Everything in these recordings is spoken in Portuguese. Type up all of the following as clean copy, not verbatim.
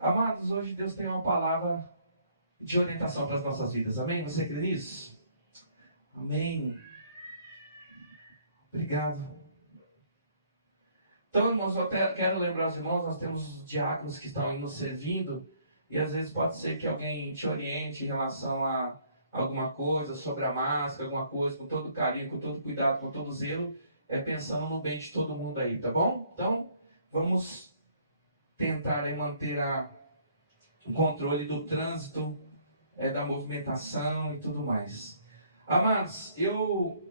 Amados, hoje Deus tem uma palavra de orientação para as nossas vidas. Amém? Você crê nisso? Amém. Obrigado. Então, irmãos, eu quero lembrar os irmãos, nós temos diáconos que estão aí nos servindo, e às vezes pode ser que alguém te oriente em relação a alguma coisa, sobre a máscara, alguma coisa, com todo carinho, com todo cuidado, com todo zelo, pensando no bem de todo mundo aí, tá bom? Então, vamos tentar aí manter o controle do trânsito, da movimentação e tudo mais. Amados, eu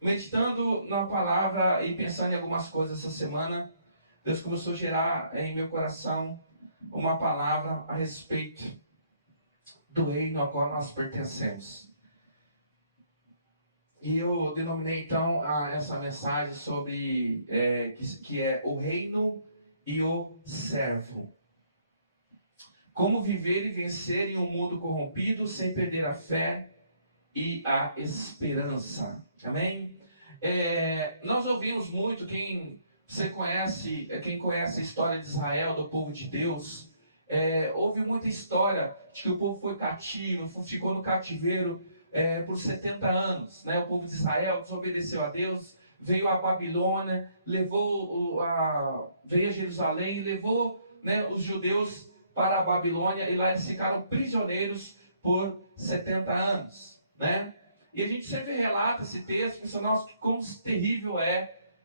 meditando na palavra e pensando em algumas coisas essa semana, Deus começou a gerar em meu coração uma palavra a respeito do reino ao qual nós pertencemos. E eu denominei então essa mensagem sobre que é o reino e o servo. Como viver e vencer em um mundo corrompido sem perder a fé e a esperança. Amém? Nós ouvimos muito, quem conhece a história de Israel, do povo de Deus, houve muita história de que o povo foi cativo, ficou no cativeiro por 70 anos. Né? O povo de Israel desobedeceu a Deus, veio à Babilônia, veio a Jerusalém, levou, né, os judeus para a Babilônia, e lá eles ficaram prisioneiros por 70 anos. Né? E a gente sempre relata esse texto, pensando, nossa, como terrível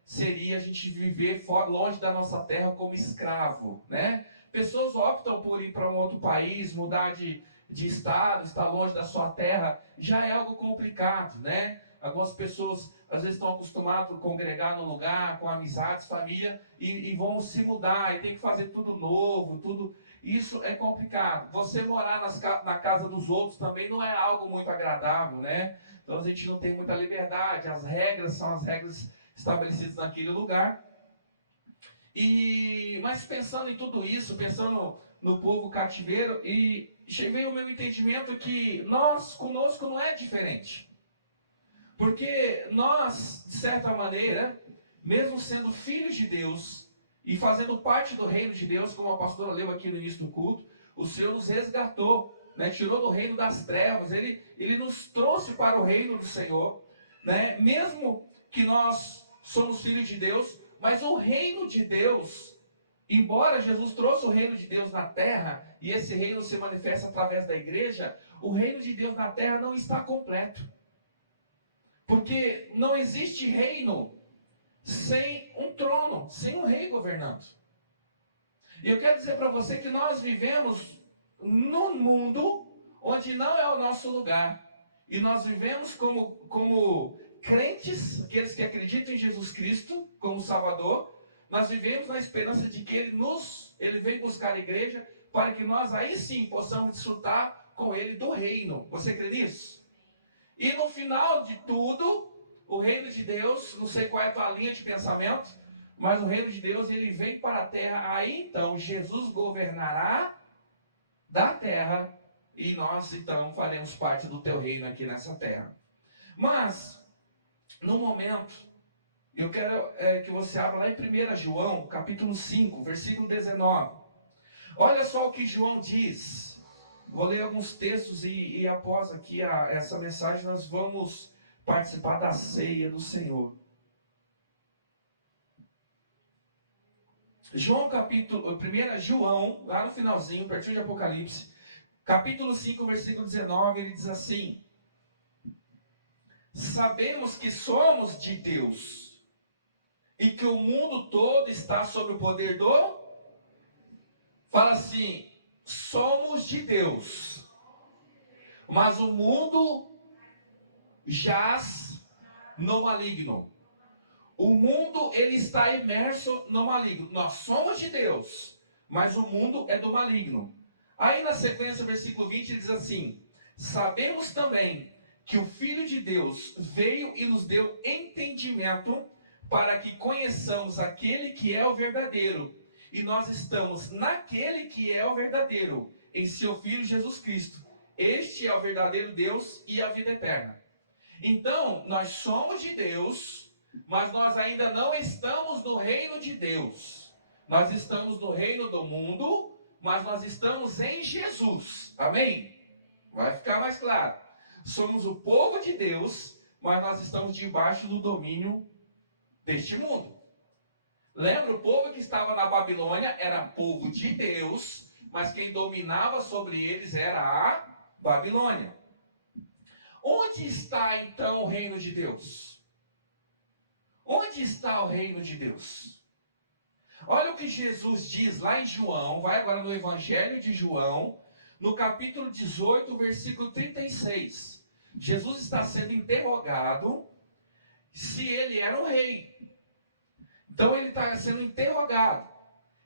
seria a gente viver longe da nossa terra como escravo. Né? Pessoas optam por ir para um outro país, mudar de estado, estar longe da sua terra, já é algo complicado. Né? Algumas pessoas às vezes estão acostumadas a congregar num lugar, com amizades, família, e vão se mudar, e tem que fazer tudo novo, tudo. Isso é complicado. Você morar na casa dos outros também não é algo muito agradável, né? Então a gente não tem muita liberdade, as regras são as regras estabelecidas naquele lugar. Mas pensando em tudo isso, pensando no povo cativeiro, e veio o meu entendimento que conosco não é diferente. Porque nós, de certa maneira, mesmo sendo filhos de Deus e fazendo parte do reino de Deus, como a pastora leu aqui no início do culto, o Senhor nos resgatou, né? Tirou do reino das trevas, Ele nos trouxe para o reino do Senhor. Né? Mesmo que nós somos filhos de Deus, mas o reino de Deus, embora Jesus trouxe o reino de Deus na terra, e esse reino se manifesta através da igreja, o reino de Deus na terra não está completo. Porque não existe reino sem um trono, sem um rei governando. E eu quero dizer para você que nós vivemos num mundo onde não é o nosso lugar. E nós vivemos como crentes, aqueles que acreditam em Jesus Cristo como Salvador. Nós vivemos na esperança de que Ele vem buscar a igreja para que nós aí sim possamos desfrutar com Ele do reino. Você crê nisso? E no final de tudo, o reino de Deus, não sei qual é a tua linha de pensamento, mas o reino de Deus, ele vem para a terra. Aí então Jesus governará da terra, e nós então faremos parte do teu reino aqui nessa terra. Mas, no momento, eu quero que você abra lá em 1 João, capítulo 5, versículo 19. Olha só o que João diz. Vou ler alguns textos e após aqui essa mensagem nós vamos participar da ceia do Senhor.1 João, lá no finalzinho, pertinho de Apocalipse, capítulo 5, versículo 19, ele diz assim: sabemos que somos de Deus, e que o mundo todo está sob o poder do... Fala assim, somos de Deus, mas o mundo jaz no maligno. O mundo, ele está imerso no maligno. Nós somos de Deus, mas o mundo é do maligno. Aí na sequência, versículo 20, ele diz assim: sabemos também que o Filho de Deus veio e nos deu entendimento para que conheçamos aquele que é o verdadeiro. E nós estamos naquele que é o verdadeiro, em seu Filho Jesus Cristo. Este é o verdadeiro Deus e a vida eterna. Então, nós somos de Deus, mas nós ainda não estamos no reino de Deus. Nós estamos no reino do mundo, mas nós estamos em Jesus. Amém? Vai ficar mais claro. Somos o povo de Deus, mas nós estamos debaixo do domínio deste mundo. Lembra, o povo que estava na Babilônia era povo de Deus, mas quem dominava sobre eles era a Babilônia. Onde está então o reino de Deus? Onde está o reino de Deus? Olha o que Jesus diz lá em João, vai agora no Evangelho de João, no capítulo 18, versículo 36. Jesus está sendo interrogado se ele era o rei. Então ele está sendo interrogado.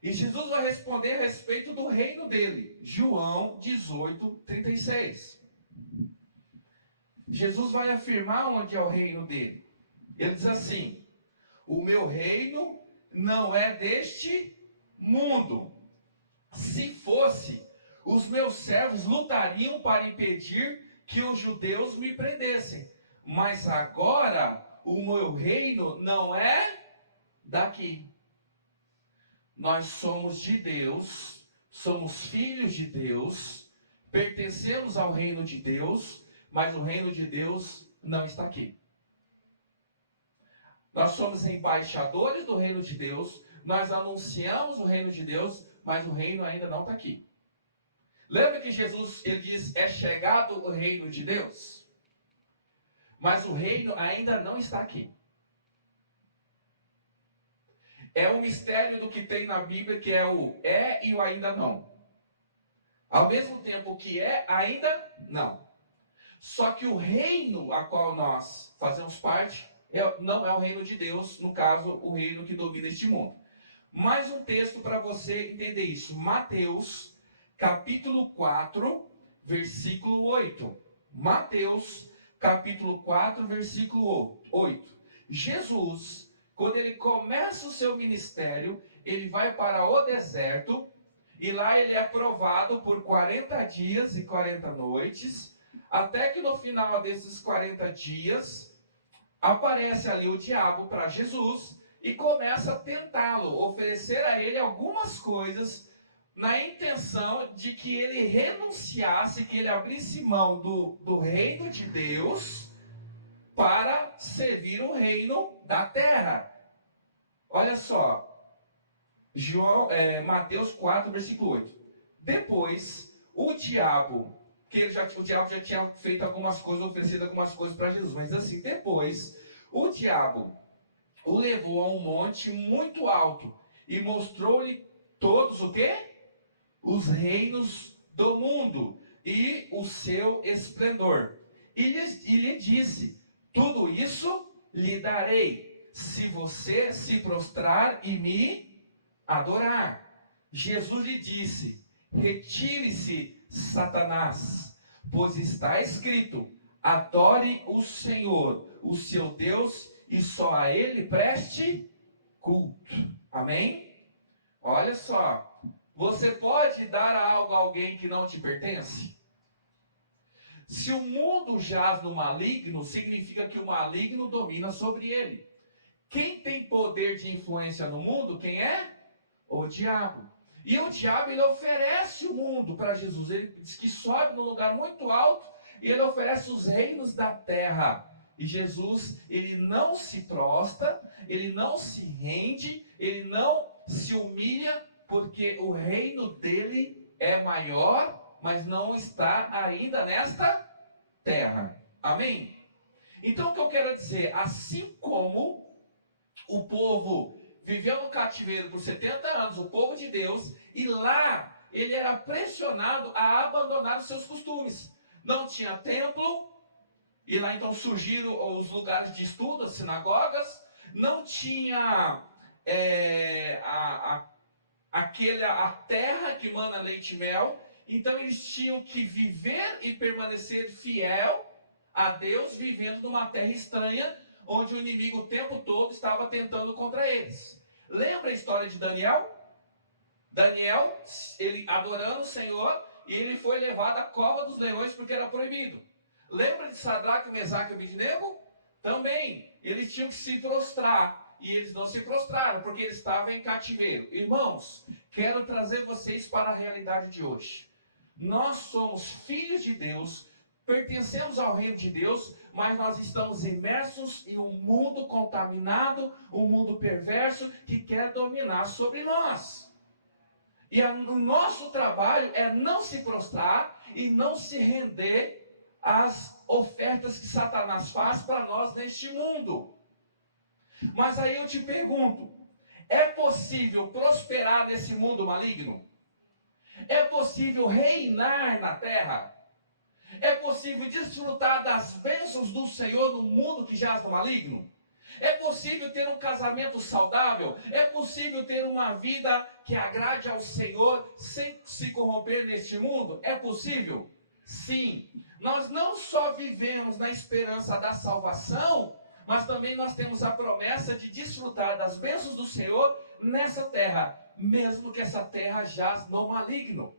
E Jesus vai responder a respeito do reino dele. João 18, 36. Jesus vai afirmar onde é o reino dele. Ele diz assim: o meu reino não é deste mundo. Se fosse, os meus servos lutariam para impedir que os judeus me prendessem. Mas agora o meu reino não é daqui. Nós somos de Deus, somos filhos de Deus, pertencemos ao reino de Deus, mas o reino de Deus não está aqui. Nós somos embaixadores do reino de Deus, nós anunciamos o reino de Deus, mas o reino ainda não está aqui. Lembra que Jesus, ele diz, é chegado o reino de Deus? Mas o reino ainda não está aqui. É o mistério do que tem na Bíblia, que é o é e o ainda não. Ao mesmo tempo que é, ainda não. Só que o reino a qual nós fazemos parte não é o reino de Deus, no caso, o reino que domina este mundo. Mais um texto para você entender isso. Mateus, capítulo 4, versículo 8. Mateus, capítulo 4, versículo 8. Jesus, quando ele começa o seu ministério, ele vai para o deserto, e lá ele é provado por 40 dias e 40 noites, até que no final desses 40 dias, aparece ali o diabo para Jesus, e começa a tentá-lo, oferecer a ele algumas coisas, na intenção de que ele renunciasse, que ele abrisse mão do reino de Deus, para servir o reino da terra. Olha só, Mateus 4, versículo 8. Depois, o diabo já tinha feito algumas coisas, oferecido algumas coisas para Jesus, mas assim, depois, o diabo o levou a um monte muito alto e mostrou-lhe todos o quê? Os reinos do mundo e o seu esplendor. E lhe disse: tudo isso lhe darei, se você se prostrar e me adorar. Jesus lhe disse: retire-se, Satanás, pois está escrito: adore o Senhor, o seu Deus, e só a Ele preste culto. Amém? Olha só, você pode dar algo a alguém que não te pertence? Se o mundo jaz no maligno, significa que o maligno domina sobre ele. Quem tem poder de influência no mundo, quem é? O diabo. E o diabo, ele oferece o mundo para Jesus. Ele diz que sobe num lugar muito alto e ele oferece os reinos da terra. E Jesus, ele não se prostra, ele não se rende, ele não se humilha, porque o reino dele é maior, mas não está ainda nesta terra. Amém? Então o que eu quero dizer, assim como o povo viveu no cativeiro por 70 anos, o povo de Deus, e lá ele era pressionado a abandonar os seus costumes. Não tinha templo, e lá então surgiram os lugares de estudo, as sinagogas. Não tinha a terra que mana leite e mel. Então eles tinham que viver e permanecer fiel a Deus, vivendo numa terra estranha, onde o inimigo o tempo todo estava tentando contra eles. Lembra a história de Daniel? Daniel, ele adorando o Senhor, e ele foi levado à cova dos leões porque era proibido. Lembra de Sadraque, Mesaque e Abednego? Também, eles tinham que se prostrar, e eles não se prostraram, porque eles estavam em cativeiro. Irmãos, quero trazer vocês para a realidade de hoje. Nós somos filhos de Deus, pertencemos ao reino de Deus, mas nós estamos imersos em um mundo contaminado, um mundo perverso que quer dominar sobre nós. E o nosso trabalho é não se prostrar e não se render às ofertas que Satanás faz para nós neste mundo. Mas aí eu te pergunto, é possível prosperar nesse mundo maligno? É possível reinar na terra? É possível desfrutar das bênçãos do Senhor no mundo que jaz no maligno? É possível ter um casamento saudável? É possível ter uma vida que agrade ao Senhor sem se corromper neste mundo? É possível? Sim. Nós não só vivemos na esperança da salvação, mas também nós temos a promessa de desfrutar das bênçãos do Senhor nessa terra, mesmo que essa terra jaz no maligno.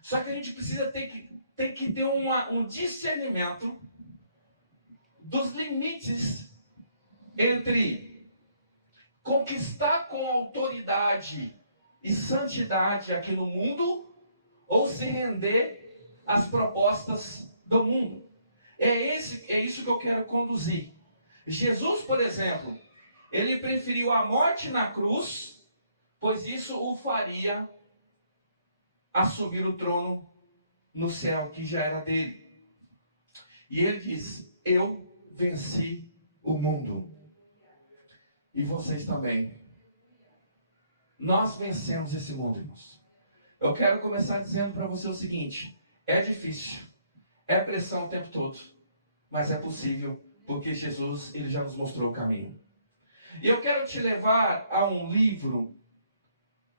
Só que a gente precisa ter que ter um discernimento dos limites entre conquistar com autoridade e santidade aqui no mundo ou se render às propostas do mundo. É isso que eu quero conduzir. Jesus, por exemplo, ele preferiu a morte na cruz, pois isso o faria assumir o trono no céu que já era dele. E ele diz: eu venci o mundo. E vocês também. Nós vencemos esse mundo, irmãos. Eu quero começar dizendo para você o seguinte: é difícil, é pressão o tempo todo, mas é possível, porque Jesus, ele já nos mostrou o caminho. E eu quero te levar a um livro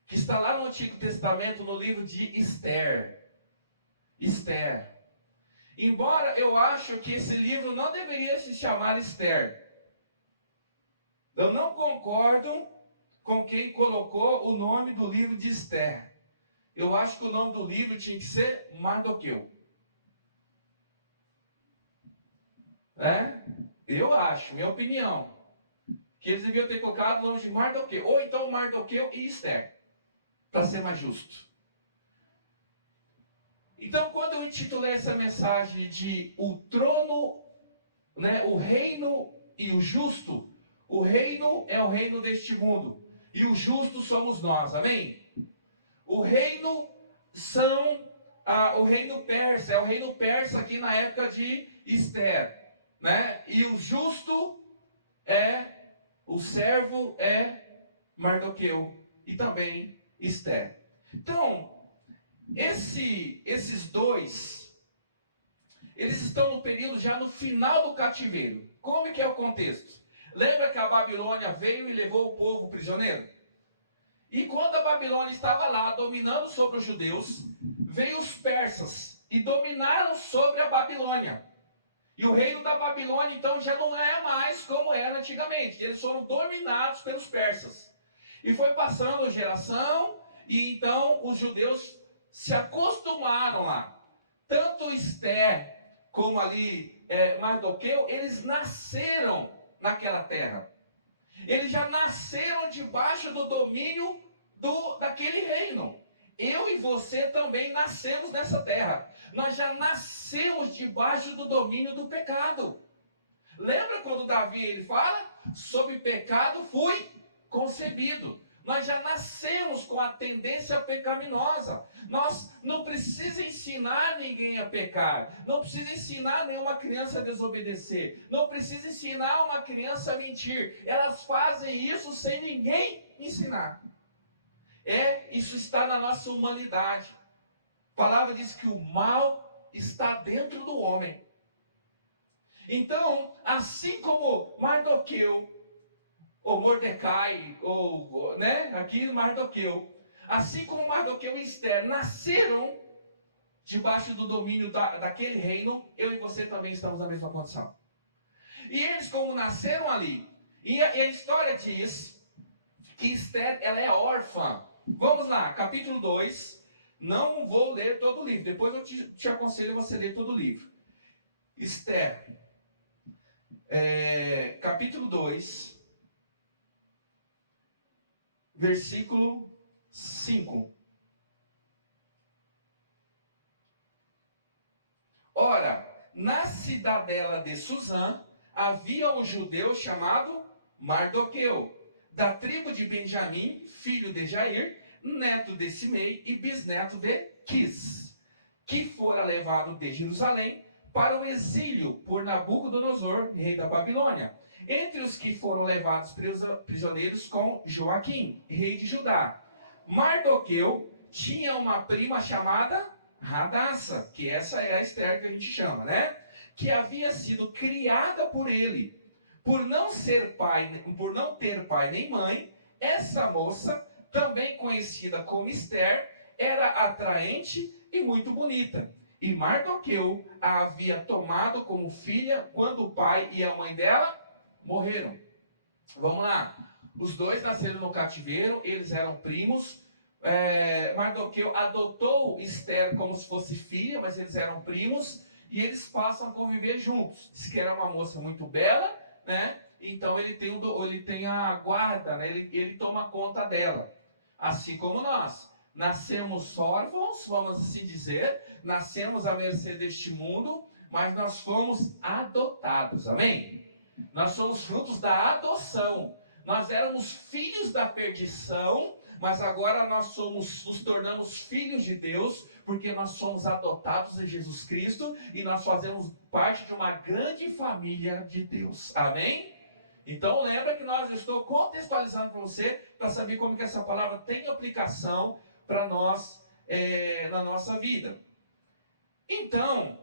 que está lá no Antigo Testamento, no livro de Esther. Esther. Embora eu acho que esse livro não deveria se chamar Esther. Eu não concordo com quem colocou o nome do livro de Esther. Eu acho que o nome do livro tinha que ser Mardoqueu. Eu acho, minha opinião, que eles deviam ter colocado o nome de Mardoqueu. Ou então Mardoqueu e Esther, para ser mais justo. Então, quando eu intitulei essa mensagem de o trono, o reino e o justo, o reino é o reino deste mundo, e o justo somos nós, amém? O reino o reino persa, é o reino persa aqui na época de Esther, e o justo o servo é Mardoqueu, e também Esther. Então, esses dois, eles estão no período já no final do cativeiro. Como que é o contexto? Lembra que a Babilônia veio e levou o povo prisioneiro? E quando a Babilônia estava lá dominando sobre os judeus, veio os persas e dominaram sobre a Babilônia. E o reino da Babilônia então já não é mais como era antigamente. Eles foram dominados pelos persas. E foi passando geração, e então os judeus se acostumaram lá. Tanto Esther como ali Mardoqueu, eles nasceram naquela terra. Eles já nasceram debaixo do domínio daquele reino. Eu e você também nascemos nessa terra. Nós já nascemos debaixo do domínio do pecado. Lembra quando Davi ele fala? Sob pecado fui concebido. Nós já nascemos com a tendência pecaminosa. Nós não precisamos ensinar ninguém a pecar. Não precisa ensinar nenhuma criança a desobedecer. Não precisa ensinar uma criança a mentir. Elas fazem isso sem ninguém ensinar. Isso está na nossa humanidade. A palavra diz que o mal está dentro do homem. Então, assim como Mardoqueu, ou Mordecai, aqui Mardoqueu, assim como Mardoqueu e Esther nasceram debaixo do domínio daquele reino, eu e você também estamos na mesma condição. E eles, como nasceram ali, e a história diz que Esther, ela é órfã. Vamos lá, capítulo 2, não vou ler todo o livro, depois eu te aconselho você ler todo o livro. Esther, capítulo 2, versículo 5. Ora, na cidadela de Susã, havia um judeu chamado Mardoqueu, da tribo de Benjamim, filho de Jair, neto de Simei e bisneto de Quis, que fora levado de Jerusalém para o exílio por Nabucodonosor, rei da Babilônia, entre os que foram levados prisioneiros com Joaquim, rei de Judá. Mardoqueu tinha uma prima chamada Radassa, que essa é a Esther que a gente chama, né? Que havia sido criada por ele. Por não ter pai nem mãe, essa moça, também conhecida como Esther, era atraente e muito bonita. E Mardoqueu a havia tomado como filha quando o pai e a mãe dela morreram. Vamos lá. Os dois nasceram no cativeiro, eles eram primos. Mardoqueu adotou Esther como se fosse filha, mas eles eram primos. E eles passam a conviver juntos. Diz que era uma moça muito bela, né? Então ele tem a guarda, né? Ele toma conta dela. Assim como nós. Nascemos órfãos, vamos assim dizer. Nascemos à mercê deste mundo, mas nós fomos adotados. Amém? Nós somos frutos da adoção. Nós éramos filhos da perdição, mas agora nós nos tornamos filhos de Deus, porque nós somos adotados em Jesus Cristo e nós fazemos parte de uma grande família de Deus. Amém? Então lembra que eu estou contextualizando para você, para saber como que essa palavra tem aplicação para nós na nossa vida. Então,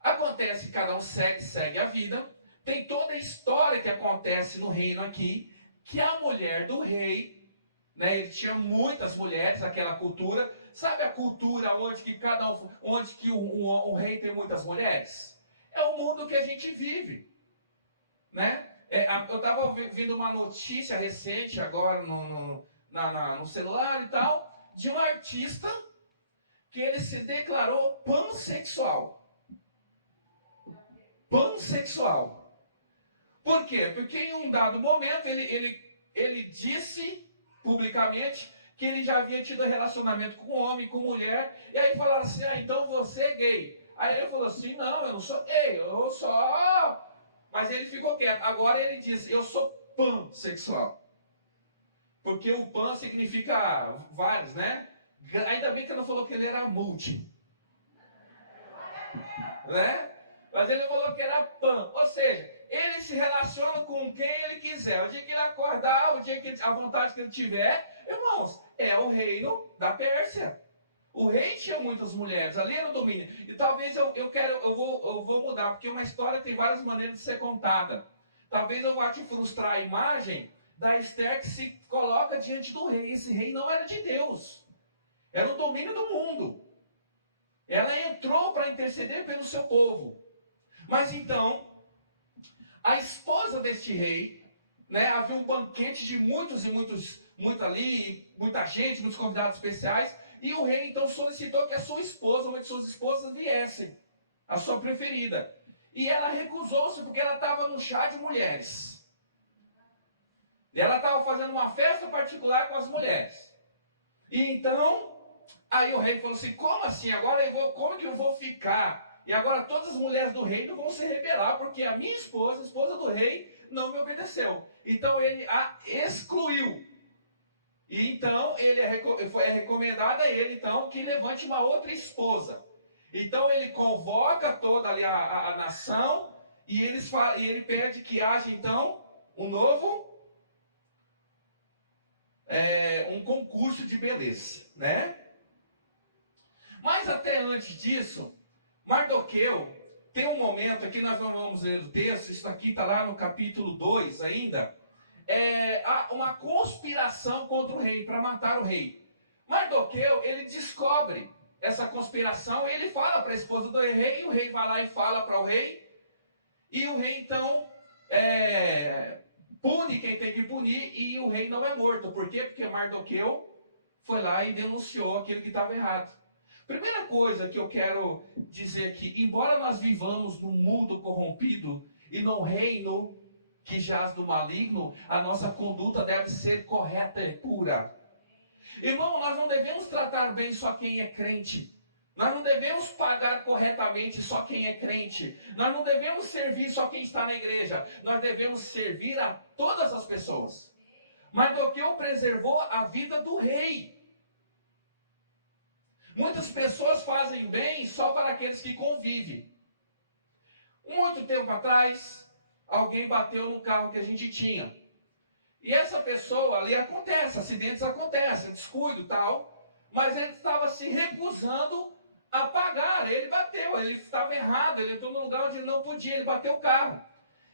acontece que cada um segue a vida. Tem toda a história que acontece no reino aqui, que a mulher do rei, né, ele tinha muitas mulheres, aquela cultura. Sabe a cultura onde que um rei tem muitas mulheres? É o mundo que a gente vive, né? Eu estava ouvindo uma notícia recente agora no celular e tal, de um artista que ele se declarou pansexual. Pansexual. Por quê? Porque em um dado momento ele disse publicamente que ele já havia tido relacionamento com homem, com mulher, e aí falaram assim, então você é gay. Aí ele falou assim, não, eu não sou gay, eu só... Mas ele ficou quieto. Agora ele disse, eu sou pansexual. Porque o pan significa vários, né? Ainda bem que não falou que ele era multi. Né? Mas ele falou que era pan. Ou seja, ele se relaciona com quem ele quiser. O dia que ele acordar, o dia que a vontade que ele tiver, irmãos, é o reino da Pérsia. O rei tinha muitas mulheres, ali era o domínio. E talvez eu vou mudar, porque uma história tem várias maneiras de ser contada. Talvez eu vá te frustrar a imagem da Esther que se coloca diante do rei. Esse rei não era de Deus. Era o domínio do mundo. Ela entrou para interceder pelo seu povo. Mas então, a esposa deste rei, né, havia um banquete de muita gente, muitos convidados especiais, e o rei então solicitou que a sua esposa, uma de suas esposas, viesse, a sua preferida. E ela recusou-se porque ela estava no chá de mulheres. E ela estava fazendo uma festa particular com as mulheres. E então, aí o rei falou assim, como assim? Agora como que eu vou ficar? E agora todas as mulheres do reino vão se rebelar, porque a minha esposa, a esposa do rei, não me obedeceu. Então ele a excluiu. E então é recomendado a ele então, que levante uma outra esposa. Então ele convoca toda ali a nação e ele pede que haja então um novo um concurso de beleza, né? Mas até antes disso, Mardoqueu tem um momento aqui, nós vamos ler o texto, isso aqui está lá no capítulo 2 ainda, há uma conspiração contra o rei, para matar o rei. Mardoqueu, ele descobre essa conspiração, e ele fala para a esposa do rei, e o rei vai lá e fala para o rei, e o rei então pune quem tem que punir, e o rei não é morto. Por quê? Porque Mardoqueu foi lá e denunciou aquele que estava errado. Primeira coisa que eu quero dizer aqui, embora nós vivamos num mundo corrompido e num reino que jaz do maligno, a nossa conduta deve ser correta e pura. Irmão, nós não devemos tratar bem só quem é crente. Nós não devemos pagar corretamente só quem é crente. Nós não devemos servir só quem está na igreja. Nós devemos servir a todas as pessoas. Mardoqueu preservou a vida do rei. Muitas pessoas fazem bem só para aqueles que convivem. Muito tempo atrás, alguém bateu no carro que a gente tinha. E essa pessoa ali acontece, acidentes acontecem, descuido e tal. Mas ele estava se recusando a pagar. Ele bateu, ele estava errado, ele entrou num lugar onde ele não podia, ele bateu o carro.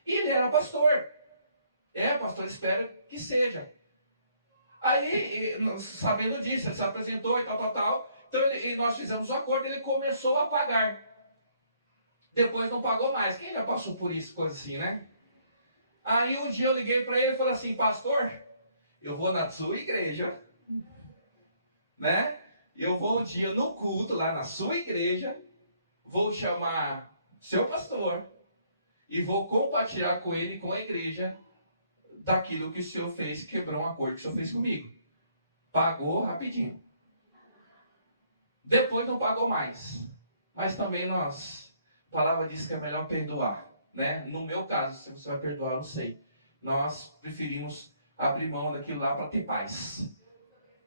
E ele era pastor. Pastor, espero que seja. Aí, sabendo disso, ele se apresentou e tal. Então nós fizemos um acordo, ele começou a pagar. Depois não pagou mais. Quem já passou por isso, coisa assim, né? Aí um dia eu liguei para ele e falei assim, pastor, eu vou na sua igreja, né? Eu vou um dia no culto lá na sua igreja, vou chamar seu pastor e vou compartilhar com ele, com a igreja, daquilo que o senhor fez, quebrou um acordo que o senhor fez comigo. Pagou rapidinho. Depois não pagou mais. Mas também a palavra diz que é melhor perdoar, né? No meu caso, se você vai perdoar, eu não sei. Nós preferimos abrir mão daquilo lá para ter paz.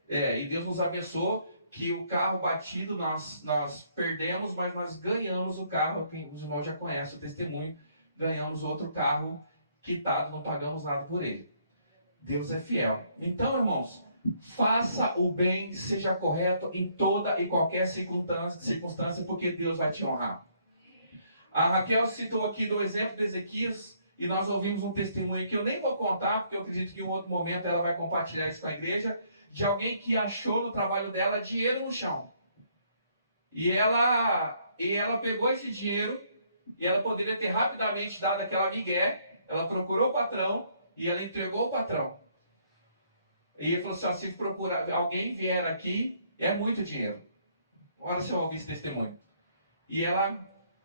E Deus nos abençoou que o carro batido nós perdemos, mas nós ganhamos o carro. Os irmãos já conhecem o testemunho. Ganhamos outro carro quitado, não pagamos nada por ele. Deus é fiel. Então, irmãos, faça o bem, seja correto em toda e qualquer circunstância, porque Deus vai te honrar. A Raquel citou aqui do exemplo de Ezequias, e nós ouvimos um testemunho que eu nem vou contar, porque eu acredito que em um outro momento ela vai compartilhar isso com a igreja, de alguém que achou no trabalho dela dinheiro no chão. E ela pegou esse dinheiro, e ela poderia ter rapidamente dado aquela migué. Ela procurou o patrão, e ela entregou o patrão. E ele falou assim, se procurar, alguém vier aqui, é muito dinheiro. Olha se eu ouvi esse testemunho. E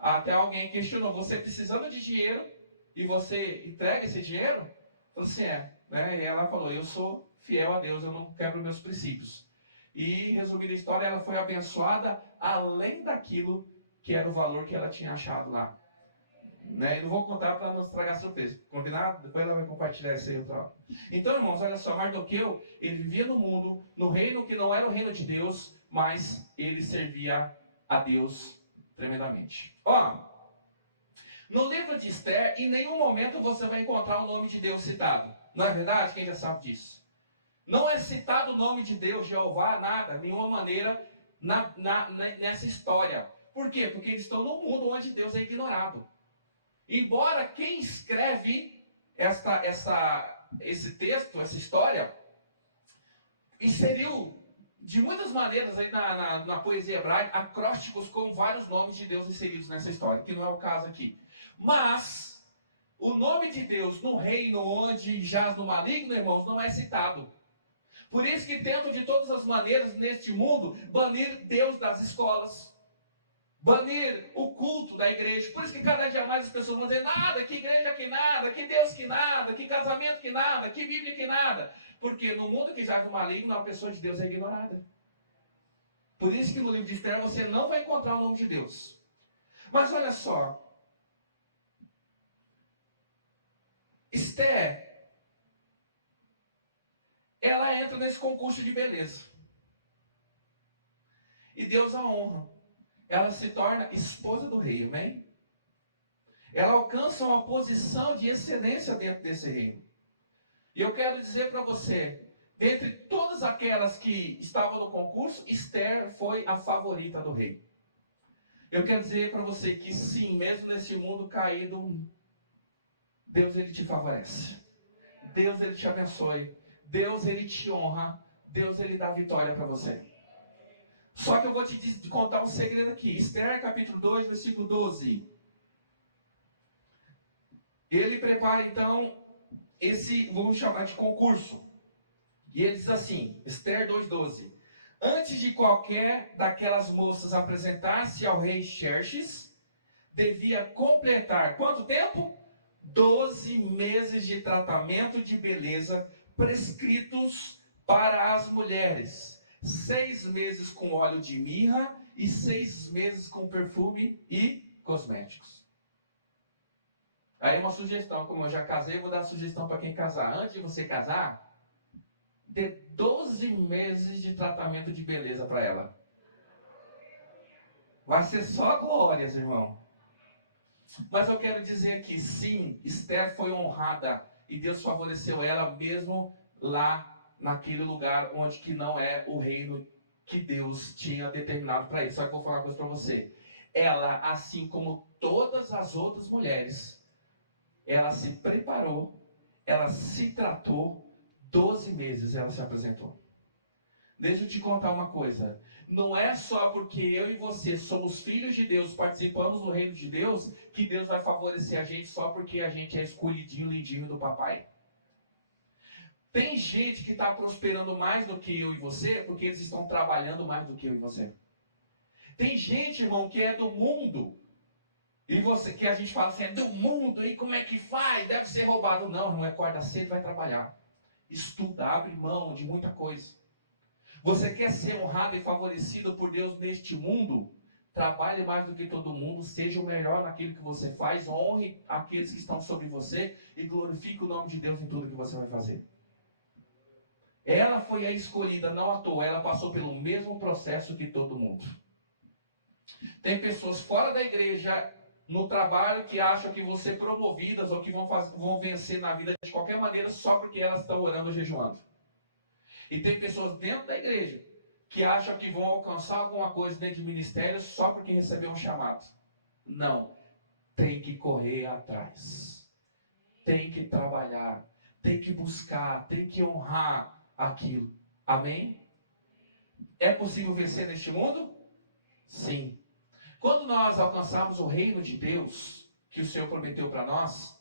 até alguém questionou, você precisando de dinheiro, e você entrega esse dinheiro? Falou assim, né? E ela falou, eu sou fiel a Deus, eu não quebro meus princípios. E, resumindo a história, ela foi abençoada além daquilo que era o valor que ela tinha achado lá. Né? Eu não vou contar para não estragar surpresa. Combinado? Depois ela vai compartilhar isso aí. Então, irmãos, olha só, Mardoqueu, ele vivia no mundo, no reino que não era o reino de Deus, mas ele servia a Deus tremendamente. No livro de Esther, em nenhum momento você vai encontrar o nome de Deus citado. Não é verdade? Quem já sabe disso? Não é citado o nome de Deus, Jeová, nada, nenhuma maneira nessa história. Por quê? Porque eles estão num mundo onde Deus é ignorado. Embora quem escreve esse texto, essa história, inseriu de muitas maneiras aí na poesia hebraica acrósticos com vários nomes de Deus inseridos nessa história, que não é o caso aqui. Mas o nome de Deus no reino onde jaz no maligno, irmãos, não é citado. Por isso que tentam de todas as maneiras neste mundo banir Deus das escolas, banir o culto da igreja. Por isso que cada dia mais as pessoas vão dizer, nada, que igreja que nada, que Deus que nada, que casamento que nada, que Bíblia que nada. Porque no mundo que já é maligno, a pessoa de Deus é ignorada. Por isso que no livro de Esther você não vai encontrar o nome de Deus. Mas olha só, Esther, ela entra nesse concurso de beleza. E Deus a honra. Ela se torna esposa do rei, amém? Ela alcança uma posição de excelência dentro desse reino. E eu quero dizer para você, dentre todas aquelas que estavam no concurso, Esther foi a favorita do rei. Eu quero dizer para você que sim, mesmo nesse mundo caído, Deus ele te favorece. Deus ele te abençoe. Deus ele te honra. Deus ele dá vitória para você. Só que eu vou te contar um segredo aqui. Esther, capítulo 2, versículo 12. Ele prepara, então, vamos chamar de concurso. E ele diz assim, Esther 2,12. Antes de qualquer daquelas moças apresentar-se ao rei Xerxes, devia completar, quanto tempo? 12 meses de tratamento de beleza prescritos para as mulheres, 6 meses com óleo de mirra e 6 meses com perfume e cosméticos. Aí uma sugestão, como eu já casei, vou dar sugestão para quem casar. Antes de você casar, dê 12 meses de tratamento de beleza para ela. Vai ser só glórias, irmão. Mas eu quero dizer que sim, Esther foi honrada e Deus favoreceu ela mesmo lá naquele lugar onde que não é o reino que Deus tinha determinado para ele. Só que eu vou falar uma coisa para você. Ela, assim como todas as outras mulheres, ela se preparou, ela se tratou, 12 meses ela se apresentou. Deixa eu te contar uma coisa. Não é só porque eu e você somos filhos de Deus, participamos do reino de Deus, que Deus vai favorecer a gente só porque a gente é escolhidinho, lindinho do papai. Tem gente que está prosperando mais do que eu e você, porque eles estão trabalhando mais do que eu e você. Tem gente, irmão, que é do mundo, e você, que a gente fala assim, é do mundo, e como é que faz? Deve ser roubado. Não, não é, acorda cedo e vai trabalhar. Estuda, abre mão de muita coisa. Você quer ser honrado e favorecido por Deus neste mundo? Trabalhe mais do que todo mundo, seja o melhor naquilo que você faz, honre aqueles que estão sobre você e glorifique o nome de Deus em tudo que você vai fazer. Ela foi a escolhida, não à toa, ela passou pelo mesmo processo que todo mundo. Tem pessoas fora da igreja, no trabalho, que acham que vão ser promovidas ou que vão vencer na vida de qualquer maneira só porque elas estão orando ou jejuando. E tem pessoas dentro da igreja que acham que vão alcançar alguma coisa dentro de ministério só porque recebeu um chamado. Não. Tem que correr atrás. Tem que trabalhar. Tem que buscar. Tem que honrar aquilo. Amém? É possível vencer neste mundo? Sim. Quando nós alcançarmos o reino de Deus, que o Senhor prometeu para nós,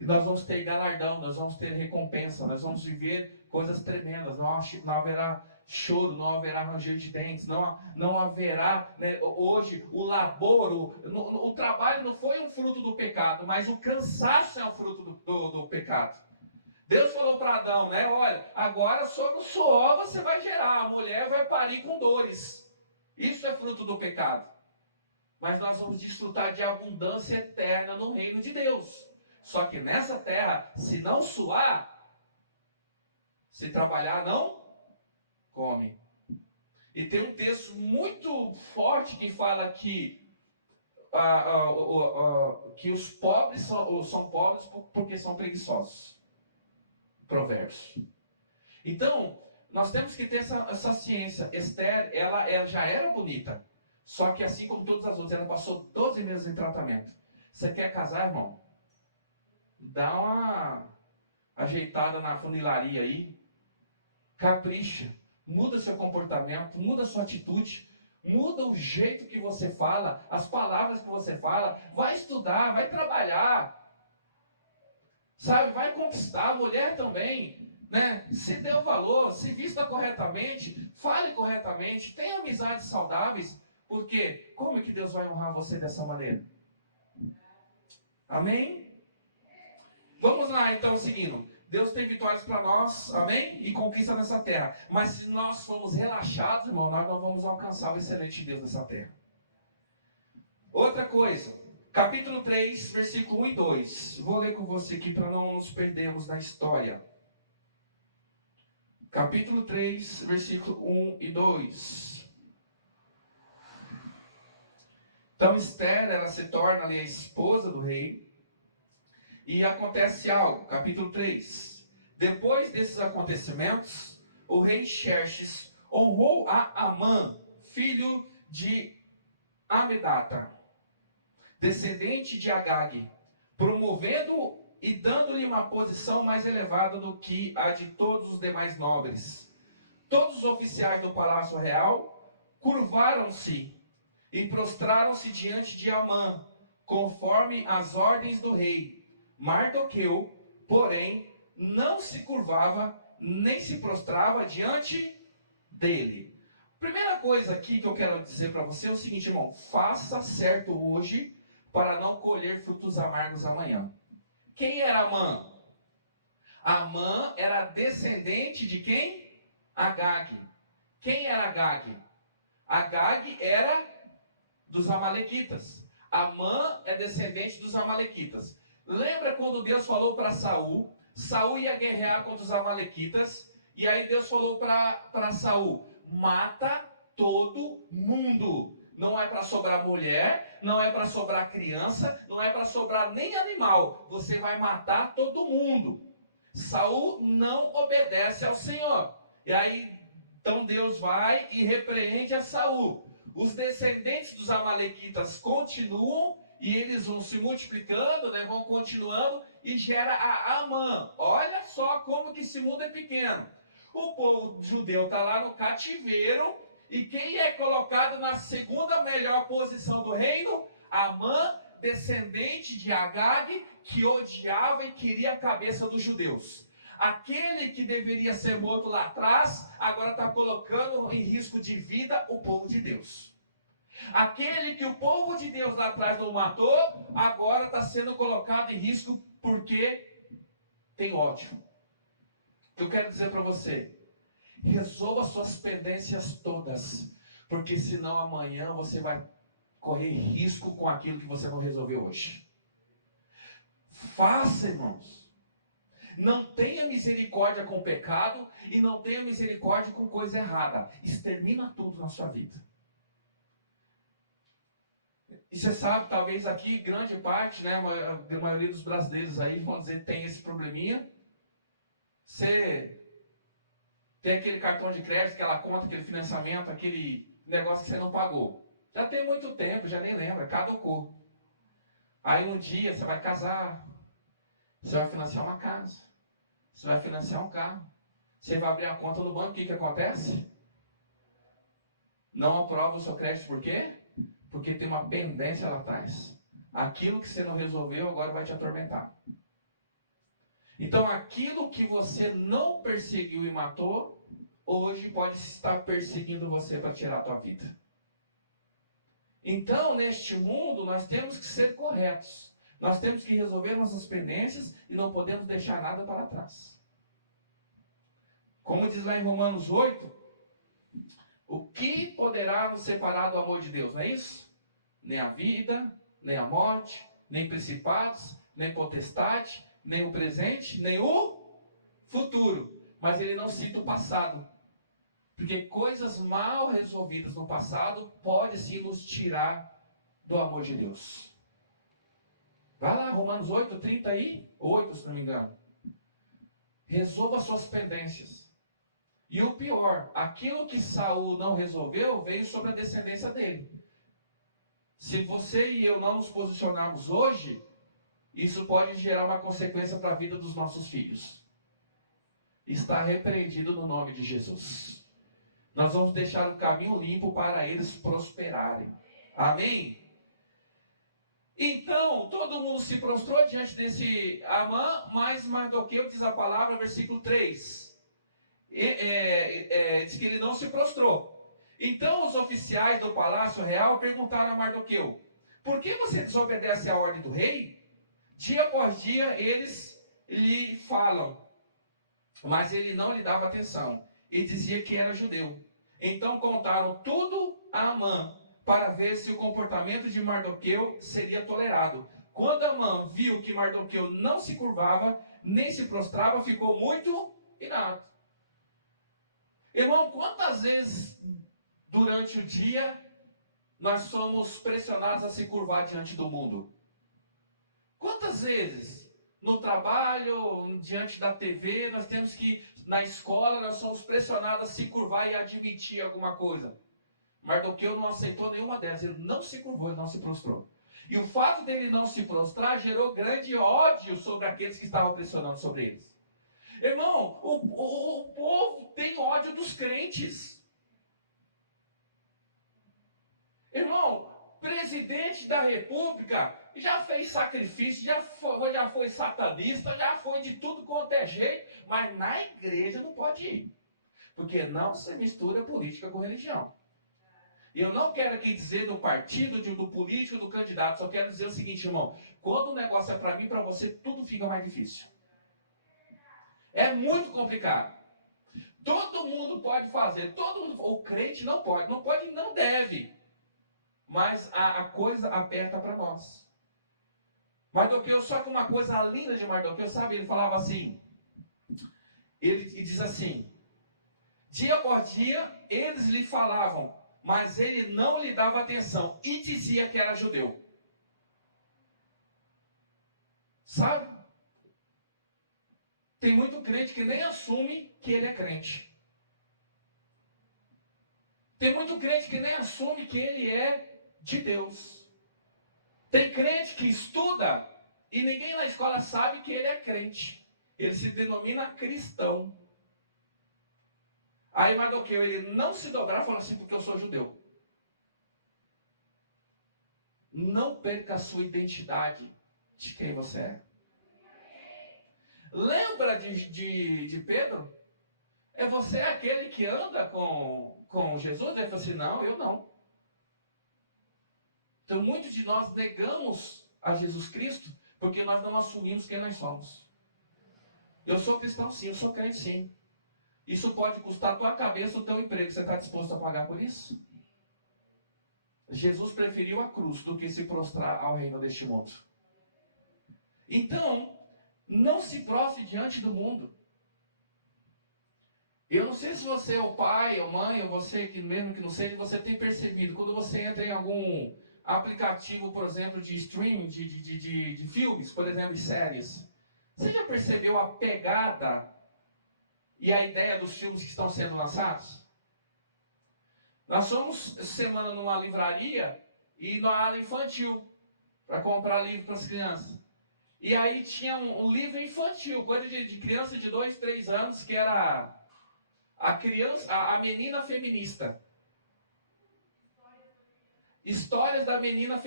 nós vamos ter galardão, nós vamos ter recompensa, nós vamos viver coisas tremendas, não haverá choro, não haverá ranger de dentes, não haverá, né, hoje, o labor, o trabalho não foi um fruto do pecado, mas o cansaço é um fruto do pecado. Deus falou para Adão, né, olha, agora só no suor você vai gerar, a mulher vai parir com dores. Isso é fruto do pecado. Mas nós vamos desfrutar de abundância eterna no reino de Deus. Só que nessa terra, se não suar, se trabalhar, não come. E tem um texto muito forte que fala que os pobres são pobres porque são preguiçosos. Provérbios. Então, nós temos que ter essa ciência. Esther, ela já era bonita. Só que assim como todas as outras, ela passou 12 meses em tratamento. Você quer casar, irmão? Dá uma ajeitada na funilaria aí. Capricha. Muda seu comportamento, muda sua atitude. Muda o jeito que você fala, as palavras que você fala. Vai estudar, vai trabalhar. Sabe, vai conquistar. A mulher também, né? Se dê o valor, se vista corretamente, fale corretamente, tenha amizades saudáveis. Porque como é que Deus vai honrar você dessa maneira? Amém? Vamos lá, então, seguindo. Deus tem vitórias para nós, amém? E conquista nessa terra. Mas se nós formos relaxados, irmão, nós não vamos alcançar o excelente Deus nessa terra. Outra coisa, capítulo 3, versículo 1 e 2. Vou ler com você aqui para não nos perdermos na história. Capítulo 3, versículo 1 e 2. Então Esther, ela se torna ali a esposa do rei. E acontece algo, capítulo 3. Depois desses acontecimentos, o rei Xerxes honrou a Amã, filho de Amedata, descendente de Agag, promovendo e dando-lhe uma posição mais elevada do que a de todos os demais nobres. Todos os oficiais do palácio real curvaram-se e prostraram-se diante de Amã, conforme as ordens do rei. Mardoqueu, porém, não se curvava, nem se prostrava diante dele. Primeira coisa aqui que eu quero dizer para você é o seguinte, irmão. Faça certo hoje para não colher frutos amargos amanhã. Quem era Amã? Amã era descendente de quem? Agag. Quem era Agag? Agag era dos amalequitas. Amã é descendente dos amalequitas. Lembra quando Deus falou para Saul? Saul ia guerrear contra os amalequitas. E aí Deus falou para Saul: mata todo mundo. Não é para sobrar mulher, não é para sobrar criança, não é para sobrar nem animal. Você vai matar todo mundo. Saul não obedece ao Senhor. E aí, então Deus vai e repreende a Saul. Os descendentes dos amalequitas continuam e eles vão se multiplicando, né, vão continuando e gera a Amã. Olha só como que esse mundo é pequeno. O povo judeu está lá no cativeiro e quem é colocado na segunda melhor posição do reino? Amã, descendente de Agag, que odiava e queria a cabeça dos judeus. Aquele que deveria ser morto lá atrás, agora está colocando em risco de vida o povo de Deus. Aquele que o povo de Deus lá atrás não matou, agora está sendo colocado em risco porque tem ódio. O que eu quero dizer para você? Resolva suas pendências todas, porque senão amanhã você vai correr risco com aquilo que você não resolveu hoje. Faça, irmãos. Não tenha misericórdia com o pecado e não tenha misericórdia com coisa errada. Extermina tudo na sua vida. E você sabe, talvez aqui, grande parte, né, a maioria dos brasileiros aí vão dizer que tem esse probleminha. Você tem aquele cartão de crédito, aquela conta, aquele financiamento, aquele negócio que você não pagou. Já tem muito tempo, já nem lembra, caducou. Aí um dia você vai casar, você vai financiar uma casa, você vai financiar um carro, você vai abrir a conta no banco, o que acontece? Não aprova o seu crédito, por quê? Porque tem uma pendência lá atrás. Aquilo que você não resolveu agora vai te atormentar. Então aquilo que você não perseguiu e matou, hoje pode estar perseguindo você para tirar a tua vida. Então, neste mundo, nós temos que ser corretos. Nós temos que resolver nossas pendências e não podemos deixar nada para trás. Como diz lá em Romanos 8, o que poderá nos separar do amor de Deus, não é isso? Nem a vida, nem a morte, nem principados, nem potestade, nem o presente, nem o futuro. Mas ele não cita o passado. Porque coisas mal resolvidas no passado podem sim nos tirar do amor de Deus. Vai lá, Romanos 8, 38, se não me engano. Resolva suas pendências. E o pior, aquilo que Saul não resolveu veio sobre a descendência dele. Se você e eu não nos posicionarmos hoje, isso pode gerar uma consequência para a vida dos nossos filhos. Está repreendido no nome de Jesus. Nós vamos deixar um caminho limpo para eles prosperarem. Amém? Então, todo mundo se prostrou diante desse Amã, mas Mardoqueu, diz a palavra, versículo 3. Diz que ele não se prostrou. Então, os oficiais do palácio real perguntaram a Mardoqueu: por que você desobedece à ordem do rei? Dia após dia, eles lhe falam, mas ele não lhe dava atenção. E dizia que era judeu. Então contaram tudo a Amã, para ver se o comportamento de Mardoqueu seria tolerado. Quando Amã viu que Mardoqueu não se curvava, nem se prostrava, ficou muito irado. Irmão, quantas vezes durante o dia nós somos pressionados a se curvar diante do mundo? Quantas vezes no trabalho, diante da TV, nós temos que, na escola, nós somos pressionados a se curvar e admitir alguma coisa? Mardoqueu não aceitou nenhuma delas, ele não se curvou, ele não se prostrou. E o fato dele não se prostrar gerou grande ódio sobre aqueles que estavam pressionando sobre eles. Irmão, o povo tem ódio dos crentes. Irmão, presidente da república já fez sacrifício, já foi satanista, já foi de tudo quanto é jeito, mas na igreja não pode ir. Porque não se mistura política com religião. E eu não quero aqui dizer do partido, do político, do candidato, só quero dizer o seguinte, irmão: quando o negócio é para mim, para você, tudo fica mais difícil. É muito complicado. Todo mundo pode fazer, todo mundo, o crente não pode, e não deve. Mas a coisa aperta para nós. Mardoqueu, só que uma coisa linda de Mardoqueu, sabe? Ele falava assim, ele diz assim, dia após dia, eles lhe falavam, mas ele não lhe dava atenção e dizia que era judeu. Sabe? Tem muito crente que nem assume que ele é crente. Tem muito crente que nem assume que ele é de Deus. Tem crente que estuda e ninguém na escola sabe que ele é crente. Ele se denomina cristão. Aí Mardoqueu, ele não se dobrar e fala assim, porque eu sou judeu. Não perca a sua identidade de quem você é. Lembra de Pedro? É você aquele que anda com Jesus? Ele falou assim, não, eu não. Então muitos de nós negamos a Jesus Cristo porque nós não assumimos quem nós somos. Eu sou cristão sim, eu sou crente sim. Isso pode custar a tua cabeça o teu emprego. Você está disposto a pagar por isso? Jesus preferiu a cruz do que se prostrar ao reino deste mundo. Então, não se prostre diante do mundo. Eu não sei se você é o pai, ou mãe, ou você que mesmo que não seja, você tem percebido, quando você entra em algum aplicativo, por exemplo, de streaming, de filmes, por exemplo, de séries, você já percebeu a pegada e a ideia dos filmes que estão sendo lançados? Nós fomos essa semana numa livraria e na área infantil, para comprar livro para as crianças. E aí tinha um livro infantil, coisa de criança de 2, 3 anos, que era a menina feminista. Histórias da menina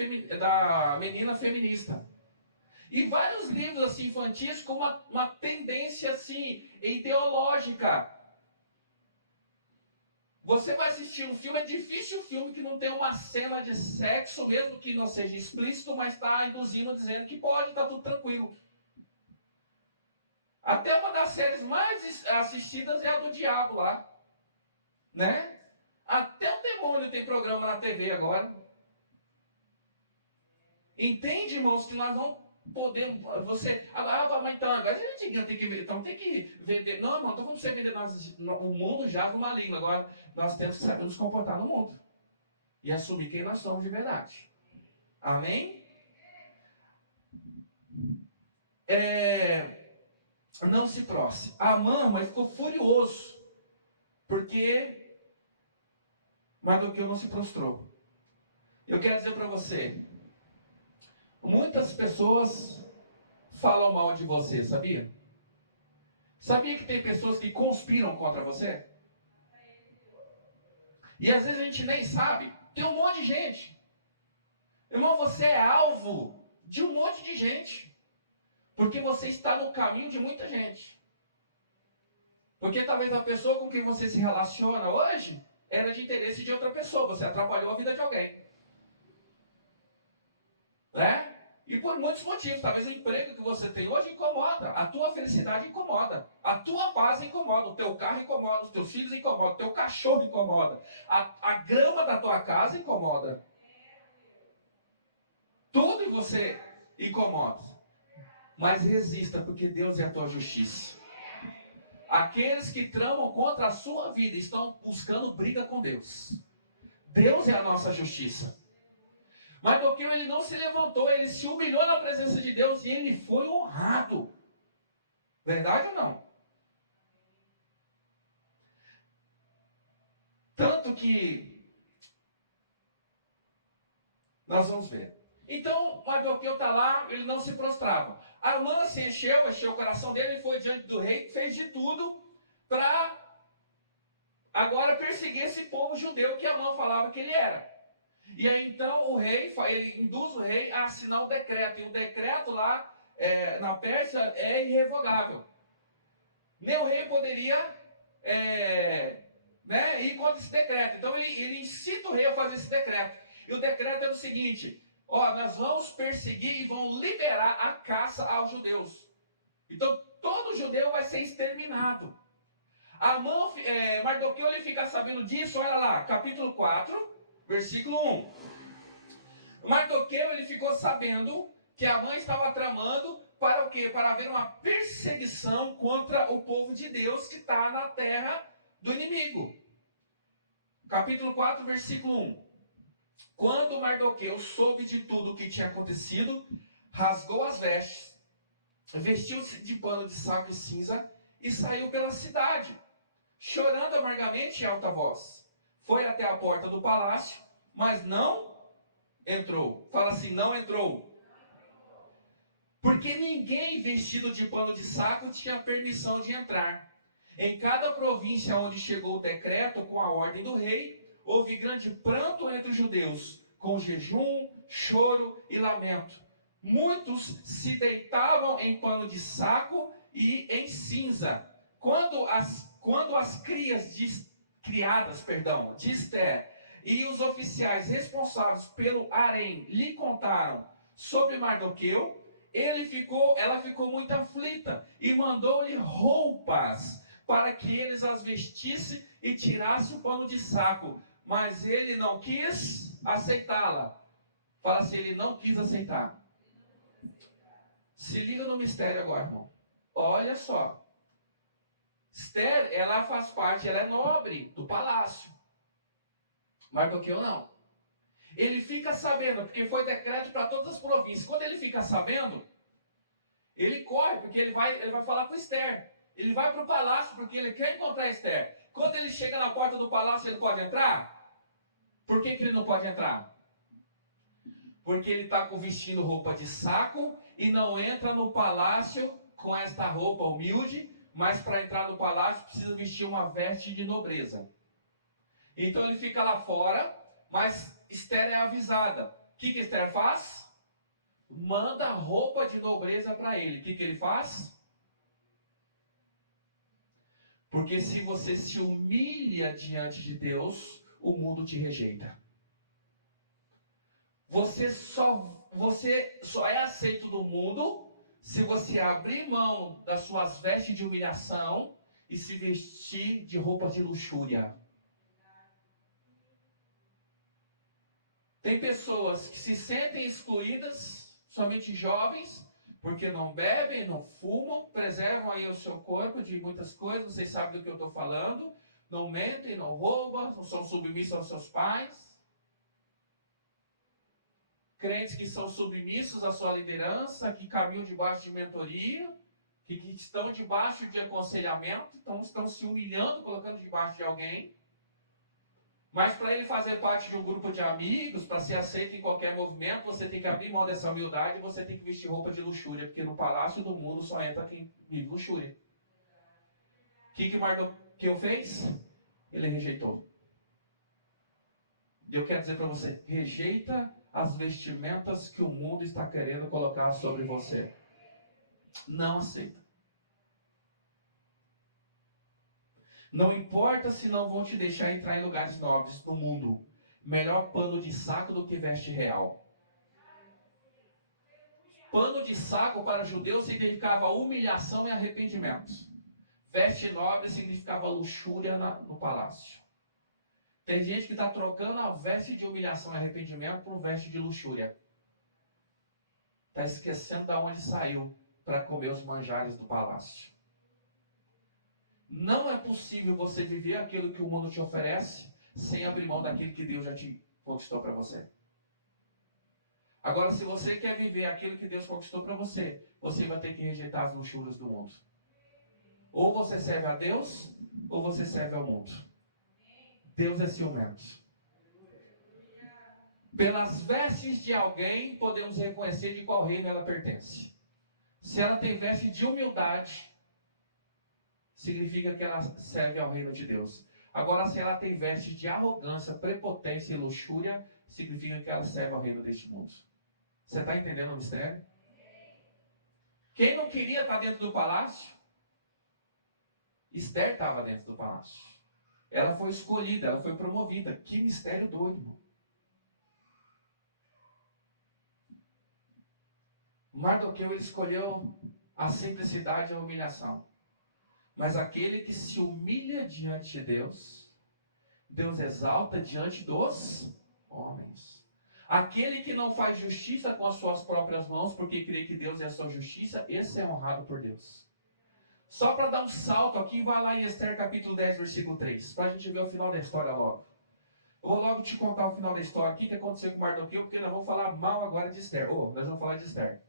feminista. E vários livros assim, infantis com uma tendência assim, ideológica. Você vai assistir um filme, é difícil um filme que não tem uma cena de sexo, mesmo que não seja explícito, mas está induzindo, dizendo que pode, está tudo tranquilo. Até uma das séries mais assistidas é a do diabo lá. Né? Até o demônio tem programa na TV agora. Entende, irmãos, que nós não podemos. Mas então, agora a gente tem que vender. Não, irmão, então vamos você vender. O mundo já no maligno. Agora nós temos que saber nos comportar no mundo e assumir quem nós somos de verdade. Amém? Não se prostre. Amã, mas ficou furioso, porque Mardoqueu não se prostrou. Eu quero dizer para você, muitas pessoas falam mal de você, sabia? Sabia que tem pessoas que conspiram contra você? E às vezes a gente nem sabe. Tem um monte de gente. Irmão, você é alvo de um monte de gente. Porque você está no caminho de muita gente. Porque talvez a pessoa com quem você se relaciona hoje era de interesse de outra pessoa. Você atrapalhou a vida de alguém. Né? E por muitos motivos. Talvez o emprego que você tem hoje incomoda. A tua felicidade incomoda. A tua paz incomoda. O teu carro incomoda. Os teus filhos incomodam. O teu cachorro incomoda. A grama da tua casa incomoda. Tudo em você incomoda. Mas resista, porque Deus é a tua justiça. Aqueles que tramam contra a sua vida estão buscando briga com Deus. Deus é a nossa justiça. Mas Mardoqueu, ele não se levantou, ele se humilhou na presença de Deus e ele foi honrado. Verdade ou não? Tanto que nós vamos ver. Então, Mardoqueu está lá, ele não se prostrava. Amã se encheu o coração dele, ele foi diante do rei, fez de tudo para agora perseguir esse povo judeu que Amã falava que ele era. E aí então o rei, ele induz o rei a assinar um decreto. E o decreto lá na Pérsia é irrevogável. Nem o rei poderia ir contra esse decreto. Então ele incita o rei a fazer esse decreto. E o decreto é o seguinte: nós vamos perseguir e vamos liberar a caça aos judeus. Então todo judeu vai ser exterminado. Mardoqueu ele fica sabendo disso, olha lá, capítulo 4, versículo 1. Mardoqueu ele ficou sabendo que Amã estava tramando para o quê? Para haver uma perseguição contra o povo de Deus que está na terra do inimigo. Capítulo 4, versículo 1. Quando Mardoqueu soube de tudo o que tinha acontecido, rasgou as vestes, vestiu-se de pano de saco e cinza e saiu pela cidade, chorando amargamente em alta voz. Foi até a porta do palácio, mas não entrou. Fala assim, não entrou. Porque ninguém vestido de pano de saco tinha permissão de entrar. Em cada província onde chegou o decreto com a ordem do rei, houve grande pranto entre os judeus, com jejum, choro e lamento. Muitos se deitavam em pano de saco e em cinza. Quando as criadas de Esther e os oficiais responsáveis pelo harém lhe contaram sobre Mardoqueu, ela ficou muito aflita e mandou-lhe roupas para que eles as vestissem e tirassem o pano de saco. Mas ele não quis aceitá-la. Fala assim, ele não quis aceitar. Se liga no mistério agora, irmão. Olha só. Esther, ela faz parte, ela é nobre do palácio. Mardoqueu não. Ele fica sabendo, porque foi decreto para todas as províncias. Quando ele fica sabendo, ele corre, porque ele vai falar com Esther. Ele vai para o palácio, porque ele quer encontrar Esther. Quando ele chega na porta do palácio, ele pode entrar? Por que ele não pode entrar? Porque ele está vestindo roupa de saco e não entra no palácio com esta roupa humilde, mas para entrar no palácio precisa vestir uma veste de nobreza. Então ele fica lá fora, mas Esther é avisada. O que Esther faz? Manda roupa de nobreza para ele. O que ele faz? Porque se você se humilha diante de Deus, o mundo te rejeita. Você só é aceito do mundo se você abrir mão das suas vestes de humilhação e se vestir de roupas de luxúria. Tem pessoas que se sentem excluídas, somente jovens, porque não bebem, não fumam, preservam aí o seu corpo de muitas coisas, vocês sabem do que eu estou falando, não mentem, não roubam, não são submissos aos seus pais. Crentes que são submissos à sua liderança, que caminham debaixo de mentoria, que estão debaixo de aconselhamento, então estão se humilhando, colocando debaixo de alguém. Mas para ele fazer parte de um grupo de amigos, para ser aceito em qualquer movimento, você tem que abrir mão dessa humildade e você tem que vestir roupa de luxúria, porque no palácio do mundo só entra quem vive luxúria. O que Mardoqueu fez? Ele rejeitou. E eu quero dizer para você, rejeita as vestimentas que o mundo está querendo colocar sobre você. Não aceita. Não importa se não vão te deixar entrar em lugares nobres do mundo. Melhor pano de saco do que veste real. Pano de saco para judeus significava humilhação e arrependimento. Veste nobre significava luxúria no palácio. Tem gente que está trocando a veste de humilhação e arrependimento por veste de luxúria. Está esquecendo de onde saiu para comer os manjares do palácio. Não é possível você viver aquilo que o mundo te oferece sem abrir mão daquilo que Deus já te conquistou para você. Agora, se você quer viver aquilo que Deus conquistou para você, você vai ter que rejeitar as luxúrias do mundo. Ou você serve a Deus, ou você serve ao mundo. Deus é ciumento. Pelas vestes de alguém, podemos reconhecer de qual reino ela pertence. Se ela tem veste de humildade, significa que ela serve ao reino de Deus. Agora, se ela tem veste de arrogância, prepotência e luxúria, significa que ela serve ao reino deste mundo. Você está entendendo o mistério? Quem não queria estar dentro do palácio? Esther estava dentro do palácio. Ela foi escolhida, ela foi promovida. Que mistério doido, irmão. Mardoqueu, ele escolheu a simplicidade e a humilhação. Mas aquele que se humilha diante de Deus, Deus exalta diante dos homens. Aquele que não faz justiça com as suas próprias mãos, porque crê que Deus é a sua justiça, esse é honrado por Deus. Só para dar um salto aqui, vai lá em Esther capítulo 10, versículo 3, para a gente ver o final da história logo. Eu vou logo te contar o final da história, o que aconteceu com Mardoqueu, porque nós vamos falar mal agora de Esther. Nós vamos falar de Esther.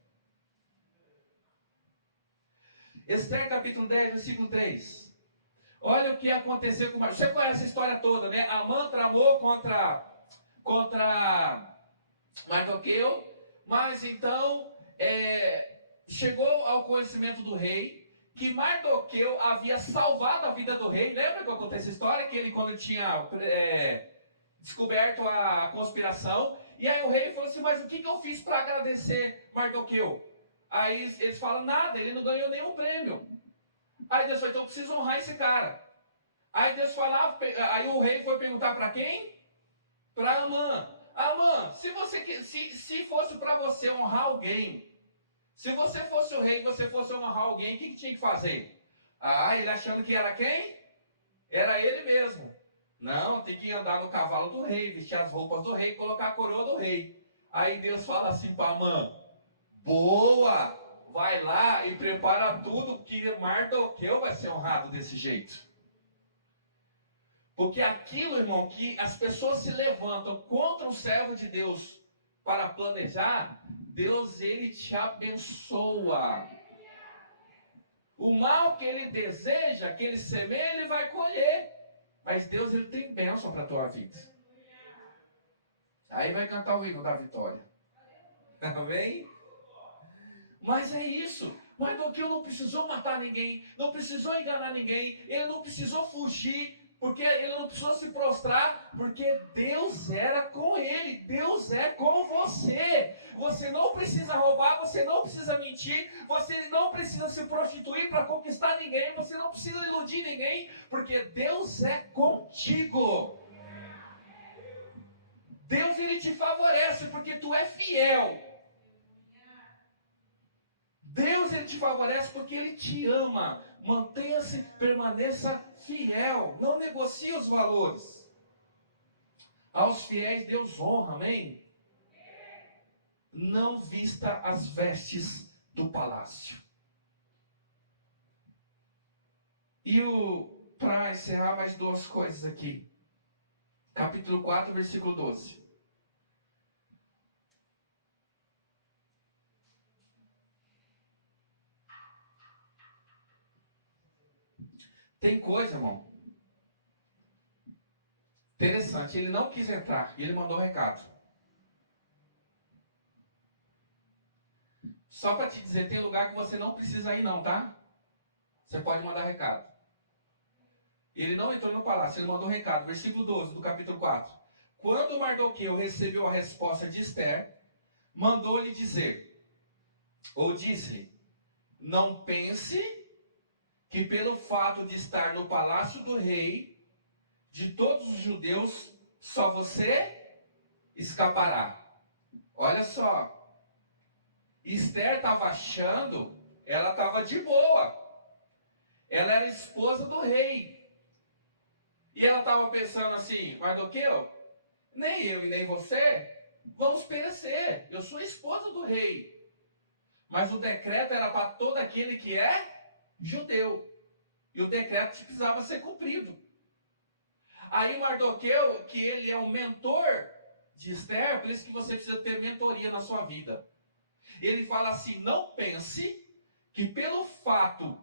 Esther capítulo 10, versículo 3. Olha o que aconteceu com Mardoqueu. Você conhece a história toda, né? Amã tramou contra Mardoqueu, mas então chegou ao conhecimento do rei que Mardoqueu havia salvado a vida do rei. Lembra que aconteceu essa história? Que ele, quando tinha descoberto a conspiração, e aí o rei falou assim: mas o que eu fiz para agradecer Mardoqueu? Aí eles falam: nada, ele não ganhou nenhum prêmio. Aí Deus falou: então eu preciso honrar esse cara. Aí Deus falava, aí o rei foi perguntar para quem? Para Amã. Amã, se fosse para você honrar alguém, se você fosse o rei e você fosse honrar alguém, o que tinha que fazer? Ele achando que era quem? Era ele mesmo. Não, tem que andar no cavalo do rei, vestir as roupas do rei, colocar a coroa do rei. Aí Deus fala assim para Amã: boa, vai lá e prepara tudo, que Mardoqueu vai ser honrado desse jeito. Porque aquilo, irmão, que as pessoas se levantam contra o servo de Deus para planejar, Deus, ele te abençoa. O mal que ele deseja, que ele semeia, ele vai colher. Mas Deus, ele tem bênção para a tua vida. Aí vai cantar o hino da vitória. Amém? Mas é isso. Mardoqueu não precisou matar ninguém, não precisou enganar ninguém, ele não precisou fugir, porque ele não precisou se prostrar, porque Deus era com ele, Deus é com você. Você não precisa roubar, você não precisa mentir, você não precisa se prostituir para conquistar ninguém, você não precisa iludir ninguém, porque Deus é contigo. Deus, ele te favorece porque tu é fiel. Deus, ele te favorece porque ele te ama. Mantenha-se, permaneça fiel. Não negocie os valores. Aos fiéis Deus honra, amém? Não vista as vestes do palácio. E para encerrar, mais duas coisas aqui. Capítulo 4, versículo 12. Tem coisa, irmão, interessante. Ele não quis entrar e ele mandou um recado. Só para te dizer, tem lugar que você não precisa ir não, tá? Você pode mandar recado. Ele não entrou no palácio, ele mandou um recado. Versículo 12 do capítulo 4. Quando Mardoqueu recebeu a resposta de Esther, mandou-lhe dizer, ou disse-lhe: não pense que pelo fato de estar no palácio do rei, de todos os judeus, só você escapará. Olha só. Esther estava achando, ela estava de boa. Ela era esposa do rei. E ela estava pensando assim: Mardoqueu, nem eu e nem você vamos perecer. Eu sou esposa do rei. Mas o decreto era para todo aquele que é judeu. E o decreto precisava ser cumprido. Aí Mardoqueu, que ele é um mentor de Esther, por isso que você precisa ter mentoria na sua vida. Ele fala assim: não pense que pelo fato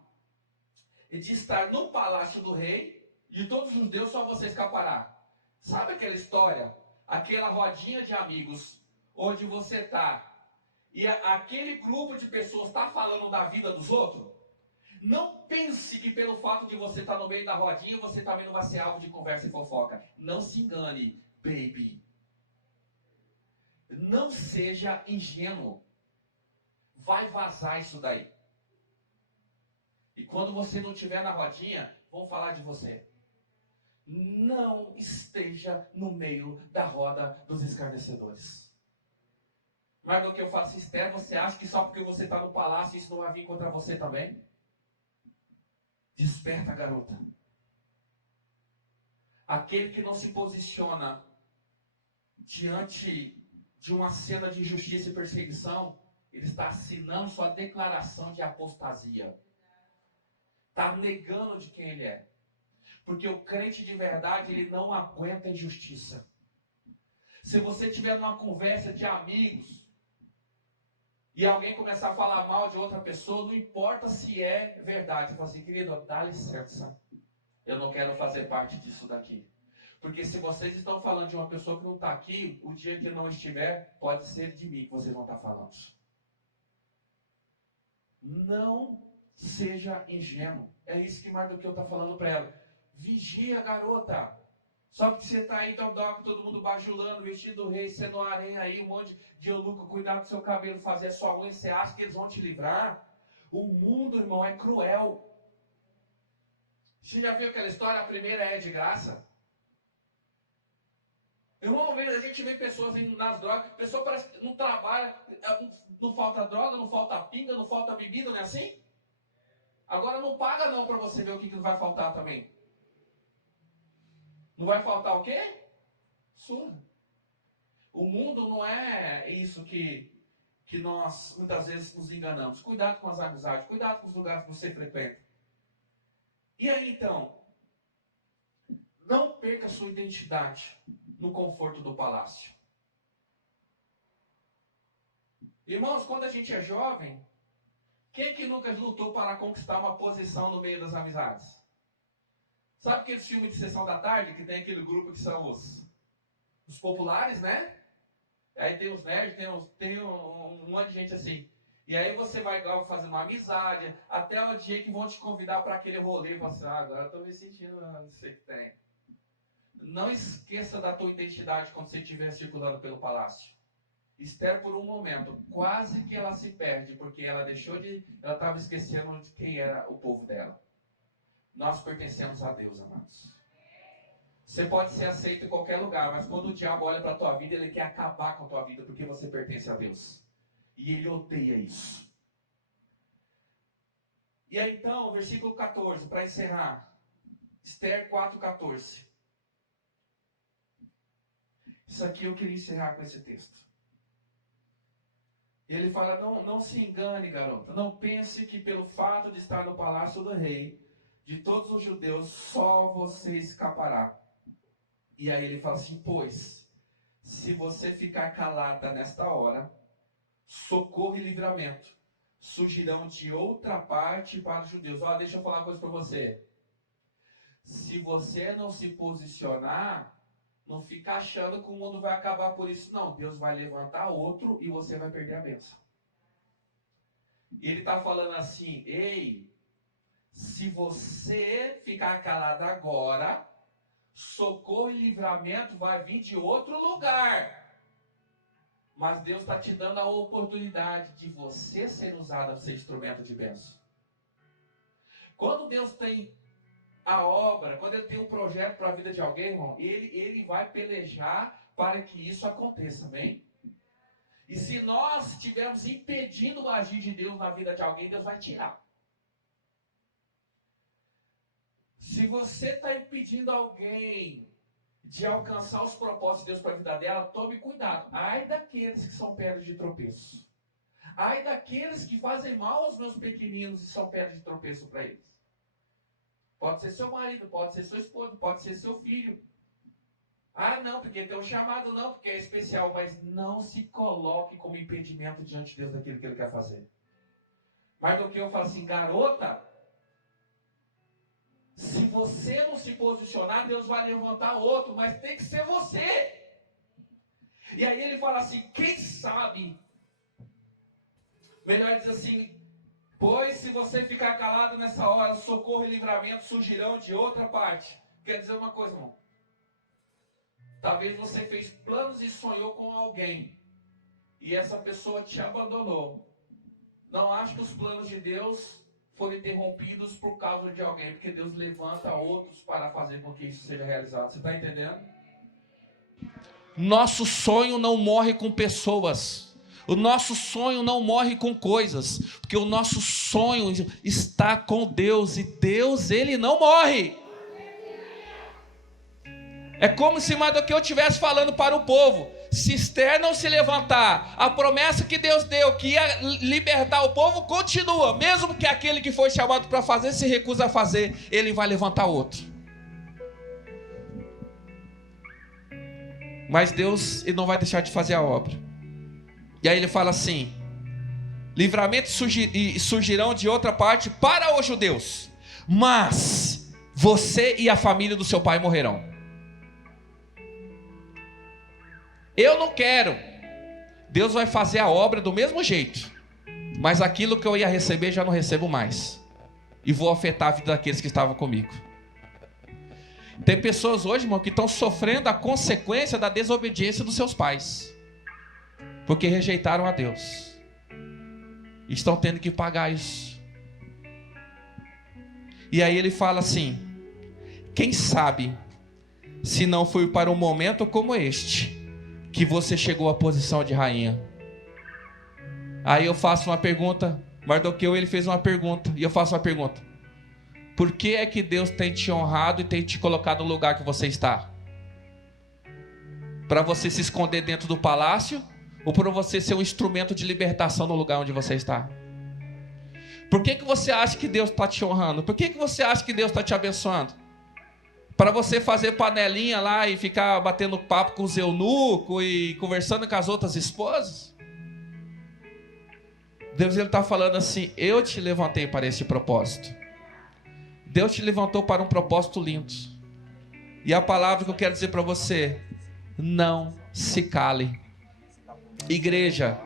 de estar no palácio do rei, de todos os judeus, só você escapará. Sabe aquela história? Aquela rodinha de amigos, onde você está, e aquele grupo de pessoas está falando da vida dos outros? Não pense que pelo fato de você estar no meio da rodinha, você também não vai ser alvo de conversa e fofoca. Não se engane, baby. Não seja ingênuo. Vai vazar isso daí. E quando você não estiver na rodinha, vão falar de você. Não esteja no meio da roda dos escarnecedores. Mas do que eu faço, Esther, você acha que só porque você está no palácio isso não vai vir contra você também? Desperta, garota. Aquele que não se posiciona diante de uma cena de injustiça e perseguição, ele está assinando sua declaração de apostasia. Está negando de quem ele é. Porque o crente de verdade, ele não aguenta injustiça. Se você tiver numa conversa de amigos e alguém começar a falar mal de outra pessoa, não importa se é verdade. Você fala assim, querido, dá licença. Eu não quero fazer parte disso daqui. Porque se vocês estão falando de uma pessoa que não está aqui, o dia que não estiver, pode ser de mim que vocês vão estar falando. Não seja ingênuo. É isso que Mardoqueu está falando para ela. Vigia, garota. Só porque você está aí, todo mundo bajulando, vestido do rei, sendo uma aranha aí, um monte de eunuco, cuidar do seu cabelo, fazer a sua unha, você acha que eles vão te livrar? O mundo, irmão, é cruel. Você já viu aquela história? A primeira é de graça. Irmão, a gente vê pessoas indo nas drogas, a pessoa parece que não trabalha, não falta droga, não falta pinga, não falta bebida, não é assim? Agora não paga não para você ver o que vai faltar também. Não vai faltar o quê? Surra. O mundo não é isso que nós muitas vezes nos enganamos. Cuidado com as amizades, cuidado com os lugares que você frequenta. E aí então, não perca a sua identidade no conforto do palácio. Irmãos, quando a gente é jovem, quem que nunca lutou para conquistar uma posição no meio das amizades? Sabe aqueles filmes de sessão da tarde, que tem aquele grupo que são os populares, né? Aí tem os nerds, tem um monte de gente assim. E aí você vai fazer uma amizade, até o dia que vão te convidar para aquele rolê, e você fala assim, agora eu estou me sentindo, não sei o que tem. Não esqueça da tua identidade quando você estiver circulando pelo palácio. Esther, por um momento, quase que ela se perde, porque ela estava esquecendo de quem era o povo dela. Nós pertencemos a Deus, amados. Você pode ser aceito em qualquer lugar, mas quando o diabo olha para a tua vida, ele quer acabar com a tua vida, porque você pertence a Deus. E ele odeia isso. E aí então, versículo 14, para encerrar. Esther 4,14. Isso aqui eu queria encerrar com esse texto. Ele fala, não se engane, garota. Não pense que pelo fato de estar no palácio do rei, de todos os judeus, só você escapará. E aí ele fala assim, pois, se você ficar calada nesta hora, socorro e livramento surgirão de outra parte para os judeus. Deixa eu falar uma coisa para você. Se você não se posicionar, não fica achando que o mundo vai acabar por isso, não. Deus vai levantar outro e você vai perder a bênção. E ele está falando assim, ei, se você ficar calado agora, socorro e livramento vai vir de outro lugar. Mas Deus está te dando a oportunidade de você ser usado a ser instrumento de bênção. Quando Deus tem a obra, quando Ele tem um projeto para a vida de alguém, irmão, Ele vai pelejar para que isso aconteça, amém? E se nós estivermos impedindo o agir de Deus na vida de alguém, Deus vai tirar. Se você está impedindo alguém de alcançar os propósitos de Deus para a vida dela, tome cuidado. Ai daqueles que são pedras de tropeço. Ai daqueles que fazem mal aos meus pequeninos e são pedras de tropeço para eles. Pode ser seu marido, pode ser sua esposa, pode ser seu filho. Ah, não, porque tem um chamado, não, porque é especial. Mas não se coloque como impedimento diante de Deus daquilo que Ele quer fazer. Mas do que eu falo assim, garota, se você não se posicionar, Deus vai levantar outro, mas tem que ser você. E aí ele fala assim, quem sabe? Melhor dizer assim, pois se você ficar calado nessa hora, socorro e livramento surgirão de outra parte. Quer dizer uma coisa, irmão. Talvez você fez planos e sonhou com alguém, e essa pessoa te abandonou. Não acho que os planos de Deus foram interrompidos por causa de alguém, porque Deus levanta outros para fazer com que isso seja realizado. Você está entendendo? Nosso sonho não morre com pessoas. O nosso sonho não morre com coisas, porque o nosso sonho está com Deus, e Deus, Ele não morre. É como se Mardoqueu estivesse falando para o povo: se Esther não se levantar, a promessa que Deus deu, que ia libertar o povo, continua. Mesmo que aquele que foi chamado para fazer se recusa a fazer, ele vai levantar outro. Mas Deus, ele não vai deixar de fazer a obra. E aí ele fala assim: livramentos surgirão de outra parte para os judeus, mas você e a família do seu pai morrerão. Eu não quero. Deus vai fazer a obra do mesmo jeito, mas aquilo que eu ia receber já não recebo mais, e vou afetar a vida daqueles que estavam comigo. Tem pessoas hoje, irmão, que estão sofrendo a consequência da desobediência dos seus pais, porque rejeitaram a Deus, estão tendo que pagar isso. E aí ele fala assim: quem sabe se não foi para um momento como este que você chegou à posição de rainha. Aí eu faço uma pergunta. Mardoqueu, ele fez uma pergunta, e eu faço uma pergunta: por que é que Deus tem te honrado e tem te colocado no lugar que você está? Para você se esconder dentro do palácio, ou para você ser um instrumento de libertação no lugar onde você está? Por que você acha que Deus está te honrando? Por que você acha que Deus está te abençoando? Para você fazer panelinha lá e ficar batendo papo com os eunucos e conversando com as outras esposas? Deus está falando assim: eu te levantei para esse propósito. Deus te levantou para um propósito lindo. E a palavra que eu quero dizer para você: não se cale. Igreja.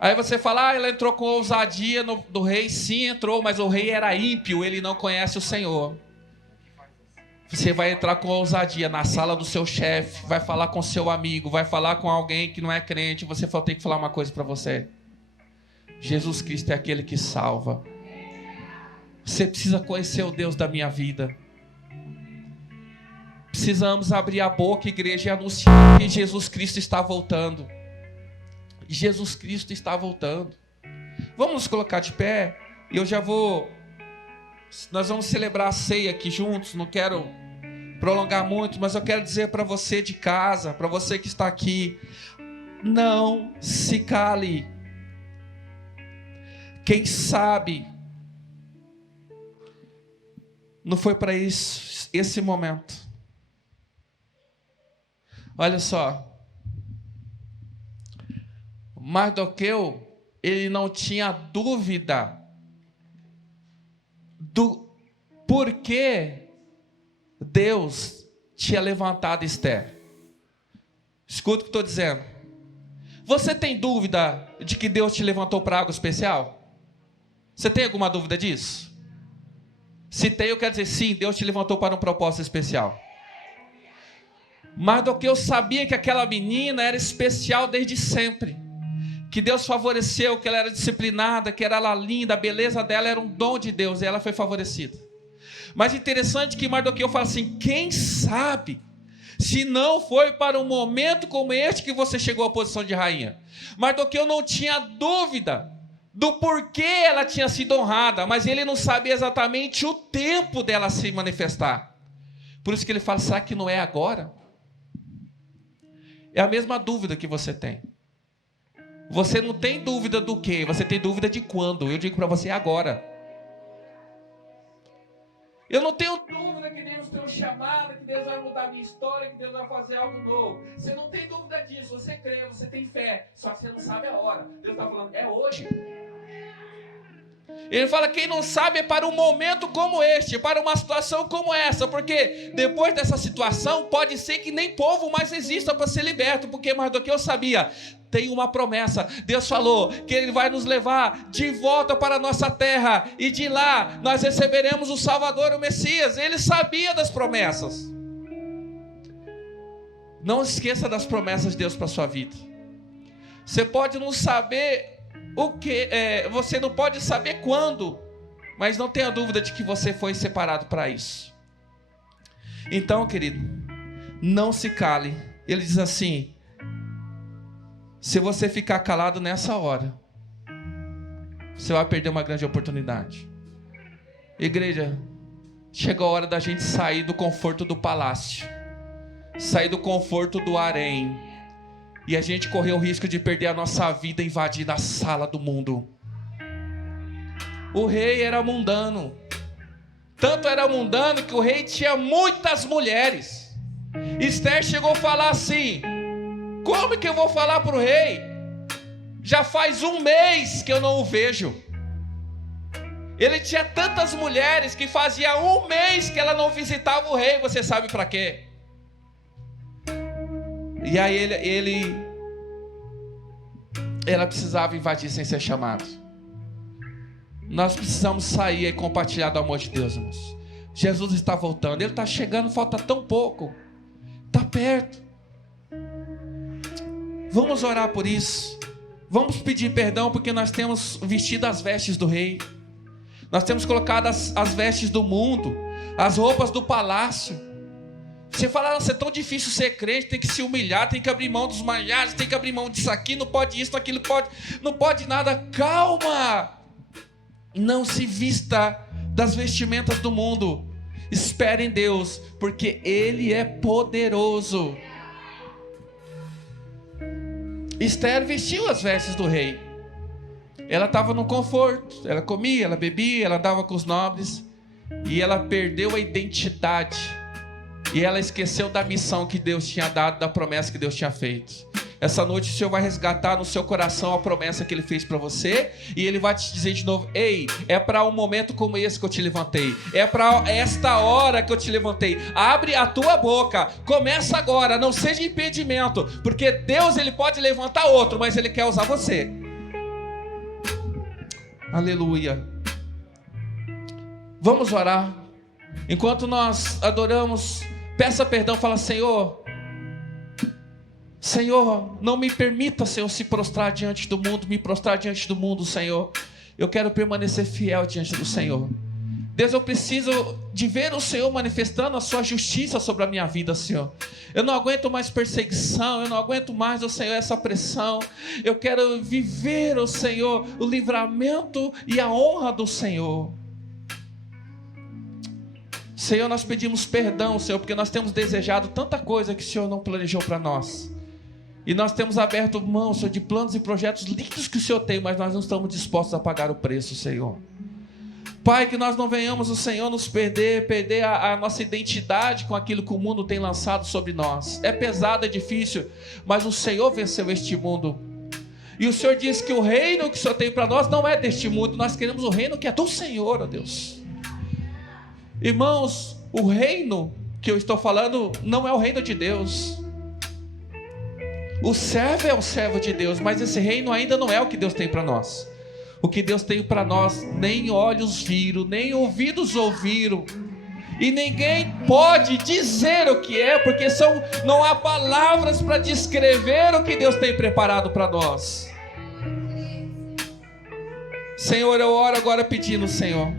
Aí você fala: ela entrou com ousadia do rei. Sim, entrou, mas o rei era ímpio, ele não conhece o Senhor. Você vai entrar com ousadia na sala do seu chefe, vai falar com seu amigo, vai falar com alguém que não é crente. Você vai ter que falar uma coisa para você: Jesus Cristo é aquele que salva. Você precisa conhecer o Deus da minha vida. Precisamos abrir a boca, igreja, e anunciar que Jesus Cristo está voltando. Jesus Cristo está voltando. Vamos nos colocar de pé. E eu já vou... Nós vamos celebrar a ceia aqui juntos. Não quero prolongar muito, mas eu quero dizer para você de casa, para você que está aqui: não se cale. Quem sabe não foi para isso, esse momento. Olha só. Mardoqueu, ele não tinha dúvida do porquê Deus tinha levantado Esther. Escuta o que estou dizendo. Você tem dúvida de que Deus te levantou para algo especial? Você tem alguma dúvida disso? Se tem, eu quero dizer sim, Deus te levantou para um propósito especial. Mardoqueu sabia que aquela menina era especial desde sempre, que Deus favoreceu, que ela era disciplinada, que era ela linda, a beleza dela era um dom de Deus, e ela foi favorecida. Mas interessante que Mardoqueu fala assim: quem sabe se não foi para um momento como este que você chegou à posição de rainha. Mardoqueu não tinha dúvida do porquê ela tinha sido honrada, mas ele não sabia exatamente o tempo dela se manifestar. Por isso que ele fala: será que não é agora? É a mesma dúvida que você tem. Você não tem dúvida do quê? Você tem dúvida de quando. Eu digo para você: é agora. Eu não tenho dúvida que Deus tem um chamado, que Deus vai mudar a minha história, que Deus vai fazer algo novo. Você não tem dúvida disso. Você crê, você tem fé. Só que você não sabe a hora. Deus está falando: é hoje. Ele fala: quem não sabe é para um momento como este, para uma situação como essa, porque depois dessa situação pode ser que nem povo mais exista para ser liberto, porque Mardoqueu sabia: tem uma promessa. Deus falou que Ele vai nos levar de volta para a nossa terra, e de lá nós receberemos o Salvador, o Messias. Ele sabia das promessas. Não esqueça das promessas de Deus para a sua vida. Você pode não saber o que, você não pode saber quando, mas não tenha dúvida de que você foi separado para isso. Então, querido, não se cale. Ele diz assim: Se você ficar calado nessa hora, você vai perder uma grande oportunidade. Igreja, chegou a hora da gente sair do conforto do palácio, sair do conforto do harém, e a gente correr o risco de perder a nossa vida invadindo a sala do mundo. O rei era mundano. Tanto era mundano que o rei tinha muitas mulheres. Esther chegou a falar assim: como que eu vou falar para o rei? Já faz 1 mês que eu não o vejo. Ele tinha tantas mulheres que fazia 1 mês que ela não visitava o rei. Você sabe para quê? E aí ela precisava invadir sem ser chamado. Nós precisamos sair e compartilhar do amor de Deus, irmãos. Jesus está voltando, Ele está chegando, falta tão pouco, está perto. Vamos orar por isso. Vamos pedir perdão porque nós temos vestido as vestes do rei. Nós temos colocado as vestes do mundo, as roupas do palácio. Você fala, nossa, é tão difícil ser crente, tem que se humilhar, tem que abrir mão dos manjares, tem que abrir mão disso aqui, não pode isso, aquilo, não pode nada. Calma! Não se vista das vestimentas do mundo. Espere em Deus, porque Ele é poderoso. Esther vestiu as vestes do rei. Ela estava no conforto, ela comia, ela bebia, ela andava com os nobres, e ela perdeu a identidade, e ela esqueceu da missão que Deus tinha dado, da promessa que Deus tinha feito. Essa noite o Senhor vai resgatar no seu coração a promessa que Ele fez para você, e Ele vai te dizer de novo: ei, é para um momento como esse que eu te levantei, é para esta hora que eu te levantei. Abre a tua boca, começa agora, não seja impedimento, porque Deus, Ele pode levantar outro, mas Ele quer usar você. Aleluia. Vamos orar. Enquanto nós adoramos, peça perdão, fala: Senhor, não me permita, Senhor, se prostrar diante do mundo, me prostrar diante do mundo, Senhor. Eu quero permanecer fiel diante do Senhor. Deus, eu preciso de ver o Senhor manifestando a sua justiça sobre a minha vida, Senhor. Eu não aguento mais perseguição, eu não aguento mais, ó Senhor, essa pressão. Eu quero viver, ó Senhor, o livramento e a honra do Senhor. Senhor, nós pedimos perdão, Senhor, porque nós temos desejado tanta coisa que o Senhor não planejou para nós. E nós temos aberto mão, Senhor, de planos e projetos lindos que o Senhor tem, mas nós não estamos dispostos a pagar o preço, Senhor. Pai, que nós não venhamos, o Senhor, nos perder a nossa identidade com aquilo que o mundo tem lançado sobre nós. É pesado, é difícil, mas o Senhor venceu este mundo. E o Senhor diz que o reino que o Senhor tem para nós não é deste mundo, nós queremos o reino que é do Senhor, ó Deus. Irmãos, o reino que eu estou falando não é o reino de Deus. O servo é o servo de Deus, mas esse reino ainda não é o que Deus tem para nós. O que Deus tem para nós, nem olhos viram, nem ouvidos ouviram, e ninguém pode dizer o que é, porque não há palavras para descrever o que Deus tem preparado para nós. Senhor, eu oro agora pedindo, Senhor,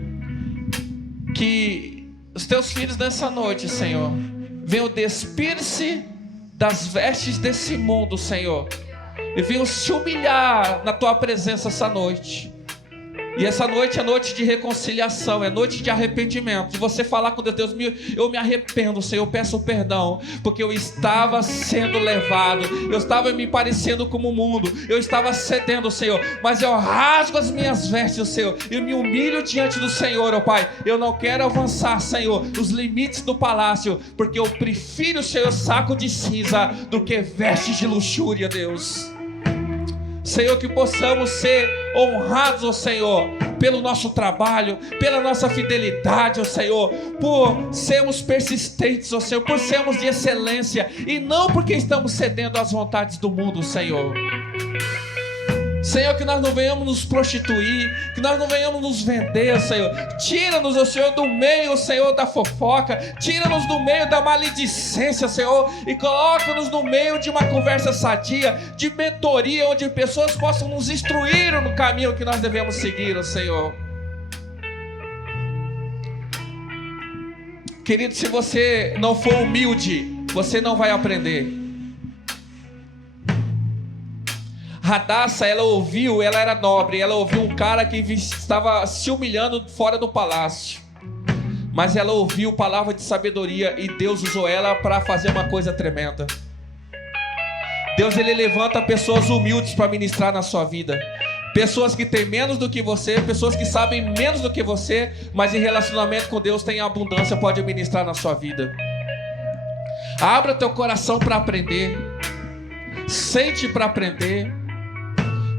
que os teus filhos nessa noite, Senhor, venham despir-se das vestes desse mundo, Senhor, e venham se humilhar na tua presença essa noite. E essa noite é noite de reconciliação, é noite de arrependimento. De você falar com Deus: eu me arrependo, Senhor, eu peço perdão, porque eu estava sendo levado, eu estava me parecendo como o mundo, eu estava cedendo, Senhor, mas eu rasgo as minhas vestes, Senhor, e me humilho diante do Senhor, ó Pai. Eu não quero avançar, Senhor, os limites do palácio, porque eu prefiro, Senhor, saco de cinza do que vestes de luxúria, Deus. Senhor, que possamos ser honrados, ó Senhor, pelo nosso trabalho, pela nossa fidelidade, ó Senhor, por sermos persistentes, ó Senhor, por sermos de excelência, e não porque estamos cedendo às vontades do mundo, Senhor. Senhor, que nós não venhamos nos prostituir, que nós não venhamos nos vender, Senhor. Tira-nos, ó Senhor, do meio, Senhor, da fofoca. Tira-nos do meio da maledicência, Senhor, e coloca-nos no meio de uma conversa sadia, de mentoria, onde pessoas possam nos instruir no caminho que nós devemos seguir, ó Senhor. Querido, se você não for humilde, você não vai aprender. Radassa, ela ouviu, ela era nobre, ela ouviu um cara que estava se humilhando fora do palácio. Mas ela ouviu palavra de sabedoria e Deus usou ela para fazer uma coisa tremenda. Deus, ele levanta pessoas humildes para ministrar na sua vida. Pessoas que têm menos do que você, pessoas que sabem menos do que você, mas em relacionamento com Deus tem abundância, pode ministrar na sua vida. Abra teu coração para aprender. Sente para aprender.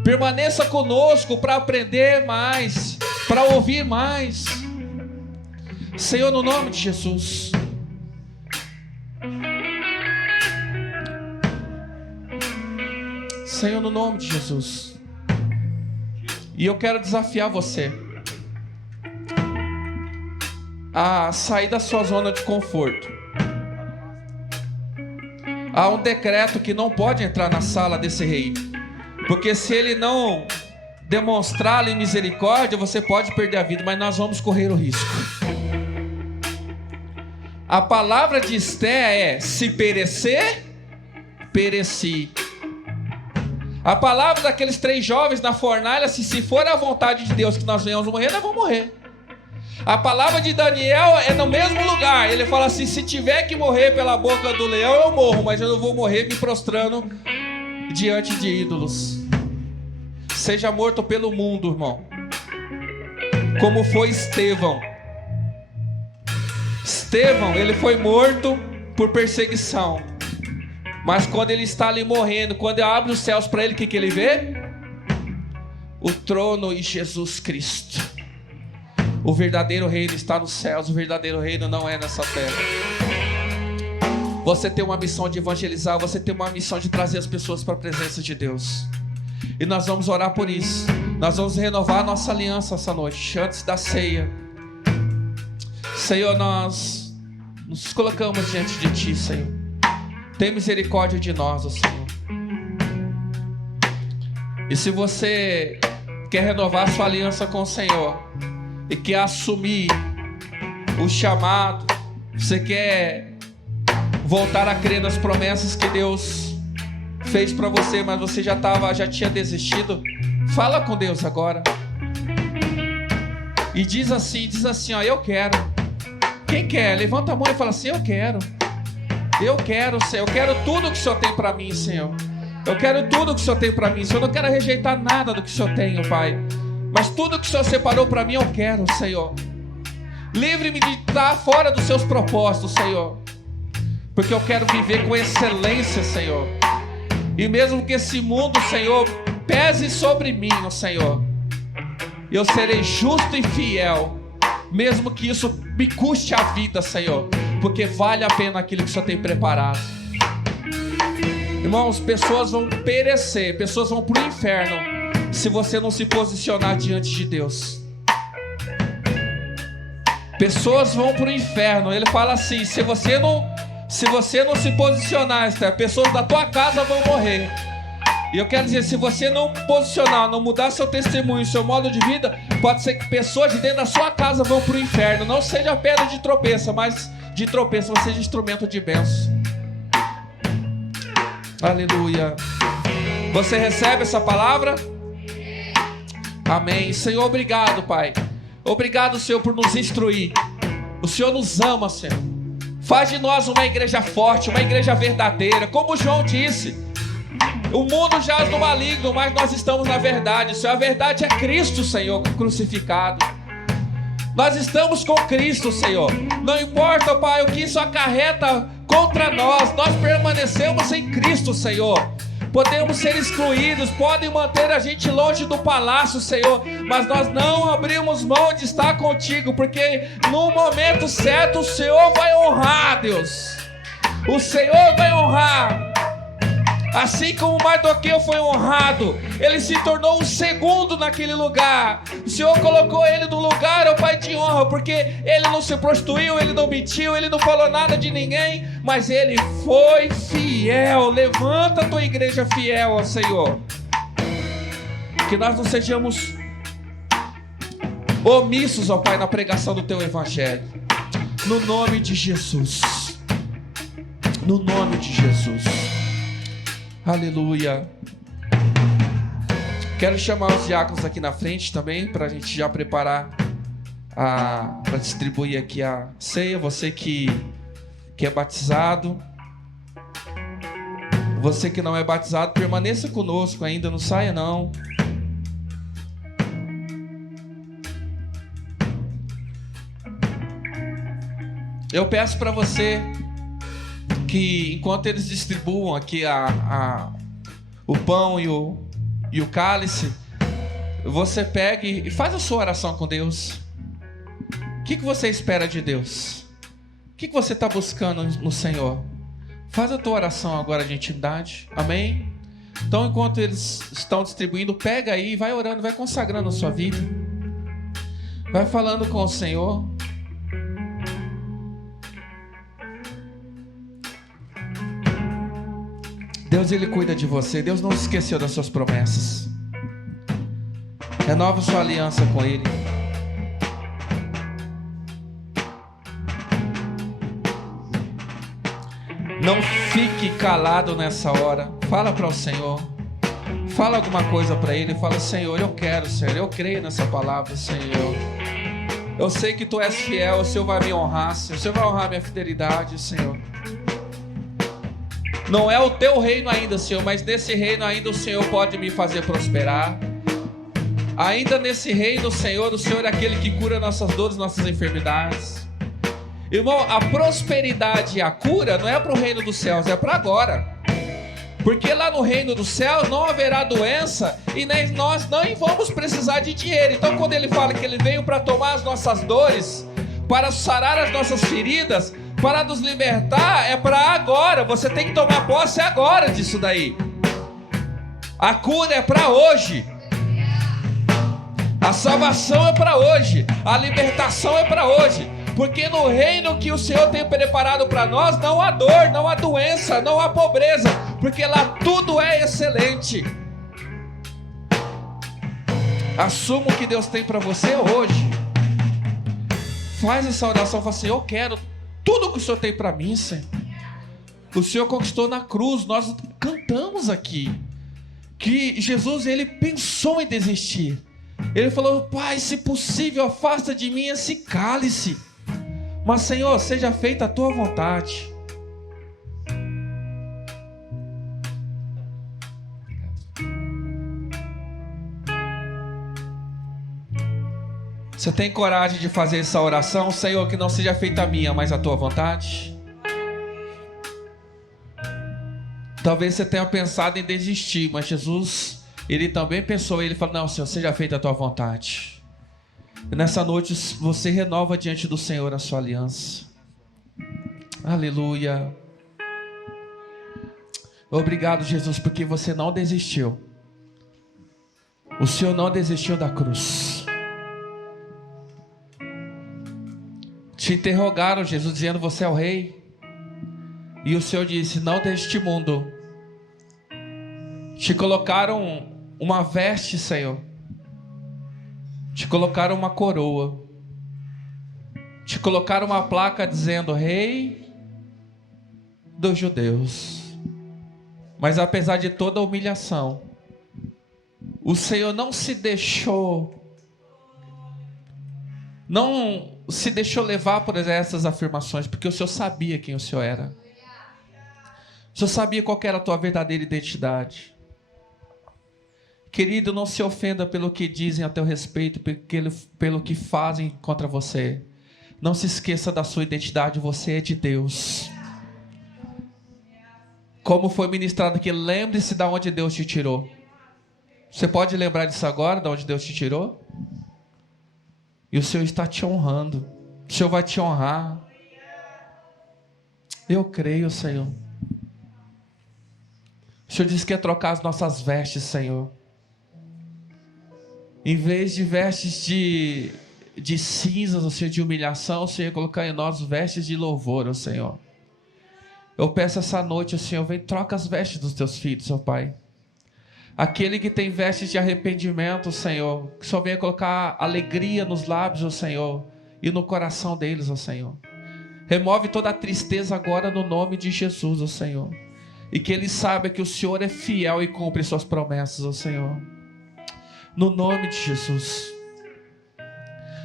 Permaneça conosco para aprender mais, para ouvir mais. Senhor, no nome de Jesus. Senhor, no nome de Jesus. E eu quero desafiar você a sair da sua zona de conforto. Há um decreto que não pode entrar na sala desse rei, porque se ele não demonstrar-lhe misericórdia, você pode perder a vida, mas nós vamos correr o risco. A palavra de Esté é: se perecer, pereci. A palavra daqueles 3 jovens na fornalha: se for a vontade de Deus que nós venhamos morrer, nós vamos morrer. A palavra de Daniel é no mesmo lugar. Ele fala assim: se tiver que morrer pela boca do leão, eu morro, mas eu não vou morrer me prostrando diante de ídolos. Seja morto pelo mundo, irmão, como foi Estevão. Estevão, ele foi morto por perseguição, mas quando ele está ali morrendo, quando abre os céus para ele, o que ele vê? O trono e Jesus Cristo. O verdadeiro reino está nos céus, o verdadeiro reino não é nessa terra. Você tem uma missão de evangelizar, você tem uma missão de trazer as pessoas para a presença de Deus. E nós vamos orar por isso. Nós vamos renovar a nossa aliança essa noite, antes da ceia. Senhor, nós nos colocamos diante de Ti, Senhor. Tem misericórdia de nós, ó Senhor. E se você quer renovar a sua aliança com o Senhor e quer assumir o chamado, você quer voltar a crer nas promessas que Deus fez para você, mas você já tinha desistido, fala com Deus agora. E diz assim, ó: eu quero. Quem quer? Levanta a mão e fala assim: eu quero. Eu quero, Senhor. Eu quero tudo que o Senhor tem para mim, Senhor. Eu quero tudo que o Senhor tem para mim, Senhor. Eu não quero rejeitar nada do que o Senhor tem, Pai. Mas tudo que o Senhor separou para mim, eu quero, Senhor. Livre-me de estar fora dos seus propósitos, Senhor. Porque eu quero viver com excelência, Senhor. E mesmo que esse mundo, Senhor, pese sobre mim, Senhor, eu serei justo e fiel, mesmo que isso me custe a vida, Senhor, porque vale a pena aquilo que o Senhor tem preparado. Irmãos, pessoas vão perecer, pessoas vão para o inferno, se você não se posicionar diante de Deus. Pessoas vão para o inferno. Ele fala assim: se você não se posicionar, Esther, pessoas da tua casa vão morrer. E eu quero dizer, se você não posicionar, não mudar seu testemunho, seu modo de vida, pode ser que pessoas de dentro da sua casa vão para o inferno. Não seja pedra de tropeço, mas de tropeço, mas seja instrumento de bênção. Aleluia. Você recebe essa palavra? Amém. Senhor, obrigado, Pai. Obrigado, Senhor, por nos instruir. O Senhor nos ama, Senhor. Faz de nós uma igreja forte, uma igreja verdadeira. Como João disse, o mundo jaz no maligno, mas nós estamos na verdade. Senhor, a verdade é Cristo, Senhor, crucificado. Nós estamos com Cristo, Senhor. Não importa, Pai, o que isso acarreta contra nós, nós permanecemos em Cristo, Senhor. Podemos ser excluídos, podem manter a gente longe do palácio, Senhor, mas nós não abrimos mão de estar contigo, porque no momento certo o Senhor vai honrar, Deus. O Senhor vai honrar. Assim como Mardoqueu foi honrado, ele se tornou um segundo naquele lugar. O Senhor colocou ele no lugar, ó Pai, de honra, porque ele não se prostituiu, ele não mentiu, ele não falou nada de ninguém, mas ele foi fiel. Levanta a tua igreja fiel, ó Senhor. Que nós não sejamos omissos, ó Pai, na pregação do teu evangelho. No nome de Jesus. No nome de Jesus. Aleluia. Quero chamar os diáconos aqui na frente também, para a gente já preparar para distribuir aqui a ceia. Você que é batizado, você que não é batizado, permaneça conosco ainda, não saia não. Eu peço para você que, enquanto eles distribuam aqui o pão e o cálice, você pegue e faz a sua oração com Deus. O que você espera de Deus? O que você está buscando no Senhor? Faz a tua oração agora de intimidade. Amém? Então, enquanto eles estão distribuindo, pega aí, vai orando, vai consagrando a sua vida. Vai falando com o Senhor. Deus, Ele cuida de você. Deus não se esqueceu das suas promessas. Renova sua aliança com Ele. Não fique calado nessa hora. Fala para o Senhor. Fala alguma coisa para Ele. Fala: Senhor, eu quero, Senhor. Eu creio nessa palavra, Senhor. Eu sei que Tu és fiel. O Senhor vai me honrar, Senhor. O Senhor vai honrar minha fidelidade, Senhor. Não é o Teu reino ainda, Senhor, mas nesse reino ainda o Senhor pode me fazer prosperar. Ainda nesse reino, Senhor, o Senhor é aquele que cura nossas dores, nossas enfermidades. Irmão, a prosperidade e a cura não é para o reino dos céus, é para agora. Porque lá no reino dos céus não haverá doença e nem nós não vamos precisar de dinheiro. Então, quando Ele fala que Ele veio para tomar as nossas dores, para sarar as nossas feridas, para nos libertar, é para agora. Você tem que tomar posse agora disso daí. A cura é para hoje. A salvação é para hoje. A libertação é para hoje. Porque no reino que o Senhor tem preparado para nós, não há dor, não há doença, não há pobreza. Porque lá tudo é excelente. Assuma o que Deus tem para você hoje. Faz essa oração, fala assim: eu quero tudo que o Senhor tem para mim, Senhor. O Senhor conquistou na cruz. Nós cantamos aqui que Jesus, Ele pensou em desistir. Ele falou: Pai, se possível, afasta de mim esse cálice. Mas, Senhor, seja feita a Tua vontade. Você tem coragem de fazer essa oração? Senhor, que não seja feita a minha, mas a Tua vontade? Talvez você tenha pensado em desistir, mas Jesus, Ele também pensou. Ele falou: não, Senhor, seja feita a Tua vontade. E nessa noite você renova diante do Senhor a sua aliança. Aleluia. Obrigado, Jesus, porque você não desistiu. O Senhor não desistiu da cruz. Te interrogaram, Jesus, dizendo: você é o rei? E o Senhor disse: não deste mundo. Te colocaram uma veste, Senhor. Te colocaram uma coroa. Te colocaram uma placa dizendo: Rei dos Judeus. Mas apesar de toda a humilhação, o Senhor não se deixou levar por essas afirmações, porque o Senhor sabia quem o Senhor era. O Senhor sabia qual era a tua verdadeira identidade. Querido, não se ofenda pelo que dizem a teu respeito, pelo que fazem contra você. Não se esqueça da sua identidade, você é de Deus. Como foi ministrado aqui, lembre-se de onde Deus te tirou. Você pode lembrar disso agora, de onde Deus te tirou? E o Senhor está te honrando. O Senhor vai te honrar. Eu creio, Senhor. O Senhor disse que ia trocar as nossas vestes, Senhor. Em vez de vestes de cinzas, ou seja, de humilhação, o Senhor ia colocar em nós vestes de louvor, ó Senhor. Eu peço essa noite, ó Senhor, vem, troca as vestes dos teus filhos, ó Pai. Aquele que tem vestes de arrependimento, Senhor, que só venha colocar alegria nos lábios, ó Senhor, e no coração deles, ó Senhor. Remove toda a tristeza agora no nome de Jesus, ó Senhor. E que eles saibam que o Senhor é fiel e cumpre suas promessas, ó Senhor. no nome de Jesus.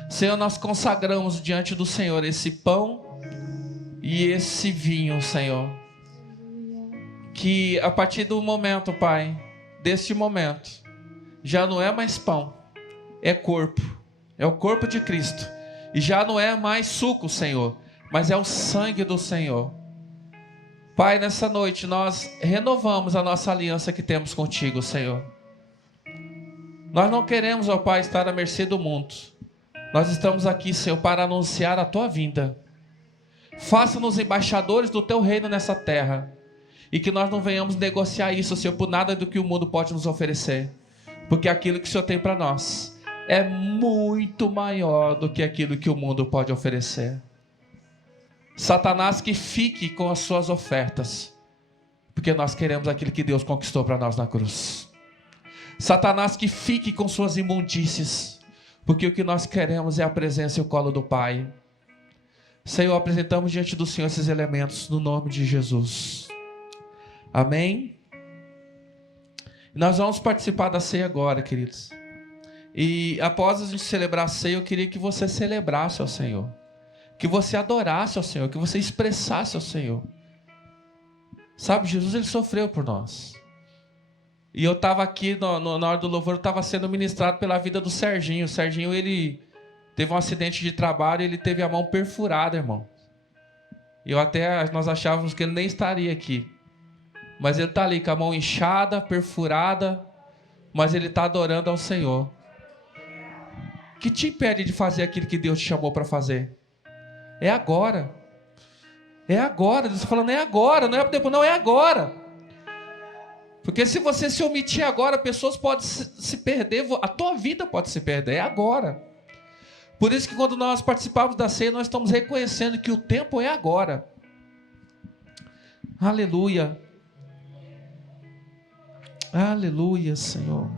Senhor, nós consagramos diante do Senhor esse pão e esse vinho, Senhor. Que a partir do momento, Pai, deste momento, já não é mais pão, é corpo. É o corpo de Cristo. E já não é mais suco, Senhor, mas é o sangue do Senhor. Pai, nessa noite nós renovamos a nossa aliança que temos contigo, Senhor. Nós não queremos, ó Pai, estar à mercê do mundo. Nós estamos aqui, Senhor, para anunciar a Tua vinda. Faça-nos embaixadores do Teu reino nessa terra. E que nós não venhamos negociar isso, Senhor, por nada do que o mundo pode nos oferecer. Porque aquilo que o Senhor tem para nós é muito maior do que aquilo que o mundo pode oferecer. Satanás, que fique com as suas ofertas, porque nós queremos aquilo que Deus conquistou para nós na cruz. Satanás, que fique com suas imundícies, porque o que nós queremos é a presença e o colo do Pai. Senhor, apresentamos diante do Senhor esses elementos no nome de Jesus. Amém? Nós vamos participar da ceia agora, queridos. E após a gente celebrar a ceia, eu queria que você celebrasse ao Senhor, que você adorasse ao Senhor, que você expressasse ao Senhor. Sabe, Jesus, Ele sofreu por nós. E eu estava aqui, na hora do louvor, eu estava sendo ministrado pela vida do Serginho. O Serginho, ele teve um acidente de trabalho e ele teve a mão perfurada, irmão. E nós achávamos que ele nem estaria aqui. Mas ele está ali com a mão inchada, perfurada, mas ele está adorando ao Senhor. O que te impede de fazer aquilo que Deus te chamou para fazer? É agora. É agora. Deus está falando, é agora, não é depois, não, é agora. Porque se você se omitir agora, pessoas podem se perder, a tua vida pode se perder, é agora. Por isso que quando nós participamos da ceia, nós estamos reconhecendo que o tempo é agora. Aleluia. Aleluia, Senhor.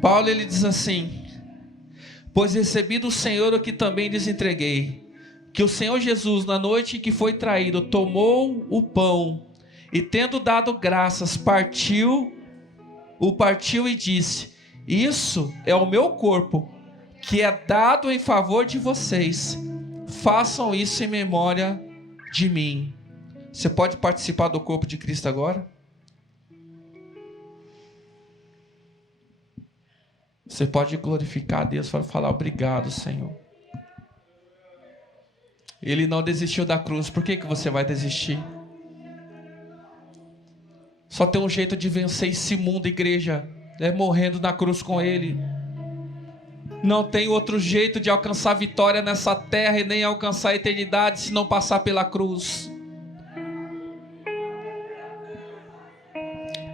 Paulo, ele diz assim: pois recebi do Senhor o que também lhes entreguei, que o Senhor Jesus, na noite em que foi traído, tomou o pão e, tendo dado graças, partiu e disse: isso é o meu corpo, que é dado em favor de vocês. Façam isso em memória de mim. Você pode participar do corpo de Cristo agora? Você pode glorificar a Deus, falar obrigado, Senhor. Ele não desistiu da cruz. Por que você vai desistir? Só tem um jeito de vencer esse mundo, igreja, é morrendo na cruz com Ele. Não tem outro jeito de alcançar vitória nessa terra e nem alcançar a eternidade se não passar pela cruz.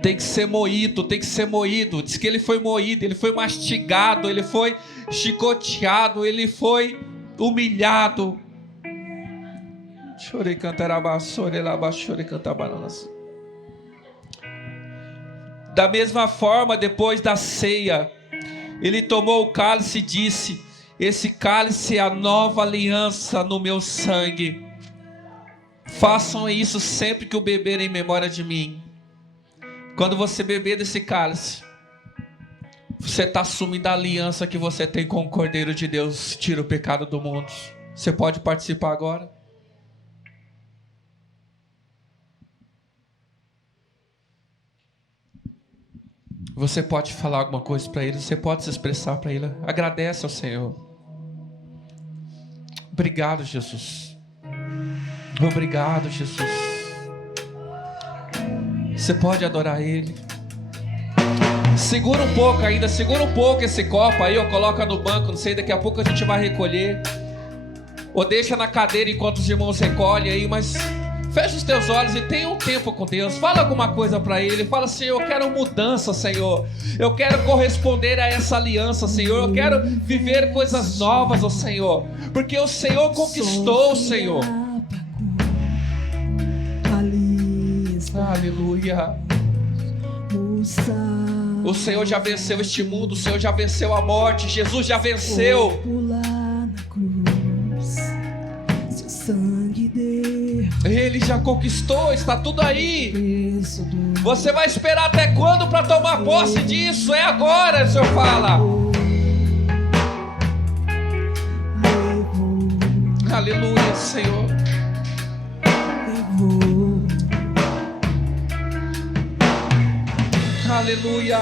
Tem que ser moído, tem que ser moído. Diz que ele foi moído, ele foi mastigado, ele foi chicoteado, ele foi humilhado. Chorei cantar. Da mesma forma, depois da ceia, ele tomou o cálice e disse: esse cálice é a nova aliança no meu sangue. Façam isso sempre que o beberem em memória de mim. Quando você beber desse cálice, você está assumindo a aliança que você tem com o Cordeiro de Deus, tira o pecado do mundo. Você pode participar agora? Você pode falar alguma coisa para Ele, você pode se expressar para Ele. Agradece ao Senhor. Obrigado, Jesus. Obrigado, Jesus. Você pode adorar Ele. Segura um pouco ainda, segura um pouco esse copo aí, coloca no banco, não sei, daqui a pouco a gente vai recolher. Ou deixa na cadeira enquanto os irmãos recolhem aí, mas fecha os teus olhos e tenha um tempo com Deus. Fala alguma coisa para Ele. Fala: Senhor, eu quero mudança, Senhor. Eu quero corresponder a essa aliança, Senhor. Eu quero viver coisas novas, ó Senhor. Porque o Senhor conquistou, Senhor. Aleluia. O Senhor já venceu este mundo. O Senhor já venceu a morte. Jesus já venceu. Seu sangue derramado Ele já conquistou, está tudo aí. Você vai esperar até quando para tomar posse disso? É agora, o Senhor fala. Aleluia, Senhor. Aleluia.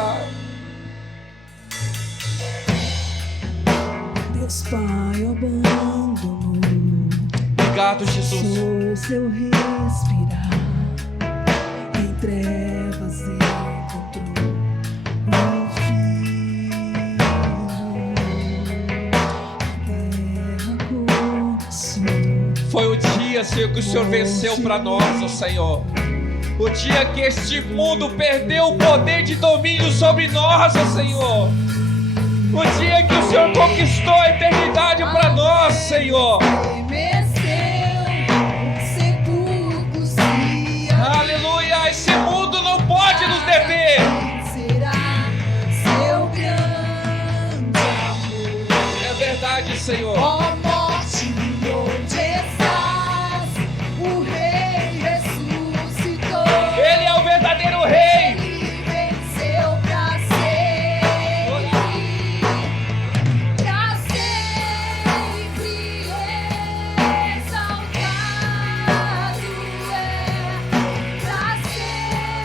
Deus Pai abandonou. Obrigado, Jesus. Foi seu respirar. Em trevas encontrou um filho. A guerra começou. Foi o dia, Senhor, que o Senhor venceu para nós, ó Senhor. O dia que este mundo perdeu o poder de domínio sobre nós, ó Senhor. O dia que o Senhor conquistou a eternidade para nós, Senhor. Aleluia, esse mundo não pode nos deter. É verdade, Senhor. Ó morte, onde estás? O Rei ressuscitou. Ele é o verdadeiro Rei. Ele venceu pra sempre. Pra sempre exaltado é. Pra sempre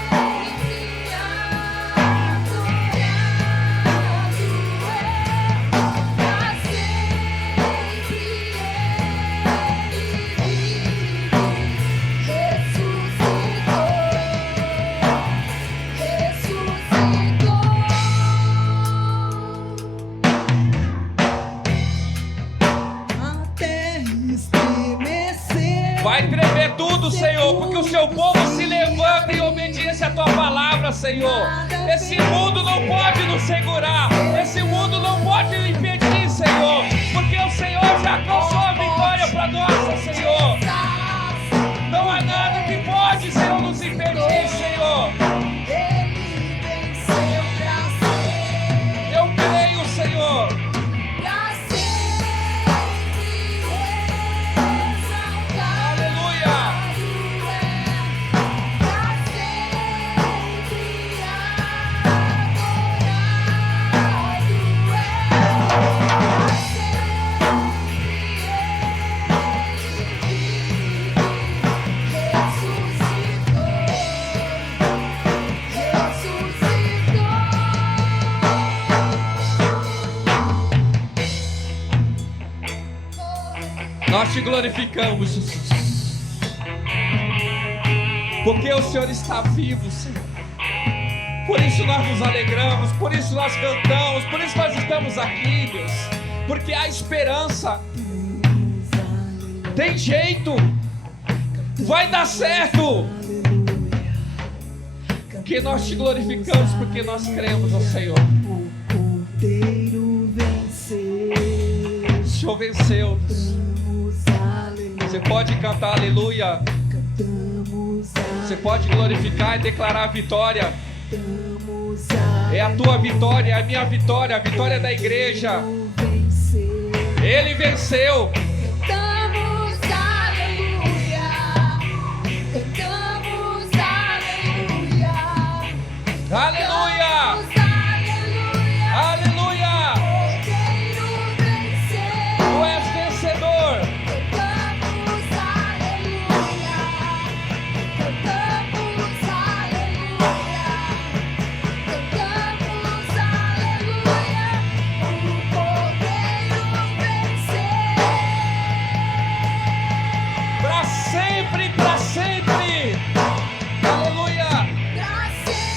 adorado é. Pra sempre Vai tremer tudo, Senhor, porque o seu povo se levanta em obediência à tua palavra, Senhor. Esse mundo não pode nos segurar, esse mundo não pode nos impedir, Senhor, porque o Senhor já alcançou a vitória para nós, Senhor. Não há nada que pode, Senhor, nos impedir, Senhor. Eu creio, Senhor. Aleluia. Nós te glorificamos, Jesus, porque o Senhor está vivo, Senhor. Por isso nós nos alegramos, por isso nós cantamos, por isso nós estamos aqui, Deus, porque há esperança. Tem jeito, vai dar certo, porque nós te glorificamos, porque nós cremos, ó Senhor. O Cordeiro venceu. O Senhor venceu. Você pode cantar aleluia. Você pode glorificar e declarar a vitória. É a tua vitória, é a minha vitória, a vitória da igreja. Ele venceu. Cantamos aleluia. Cantamos aleluia. Aleluia. Aleluia. Aleluia. Cordeiro venceu. Tu és vencedor. Cantamos aleluia. Cantamos aleluia. Cantamos aleluia. O Cordeiro venceu. Para sempre, para sempre. Aleluia. Pra sempre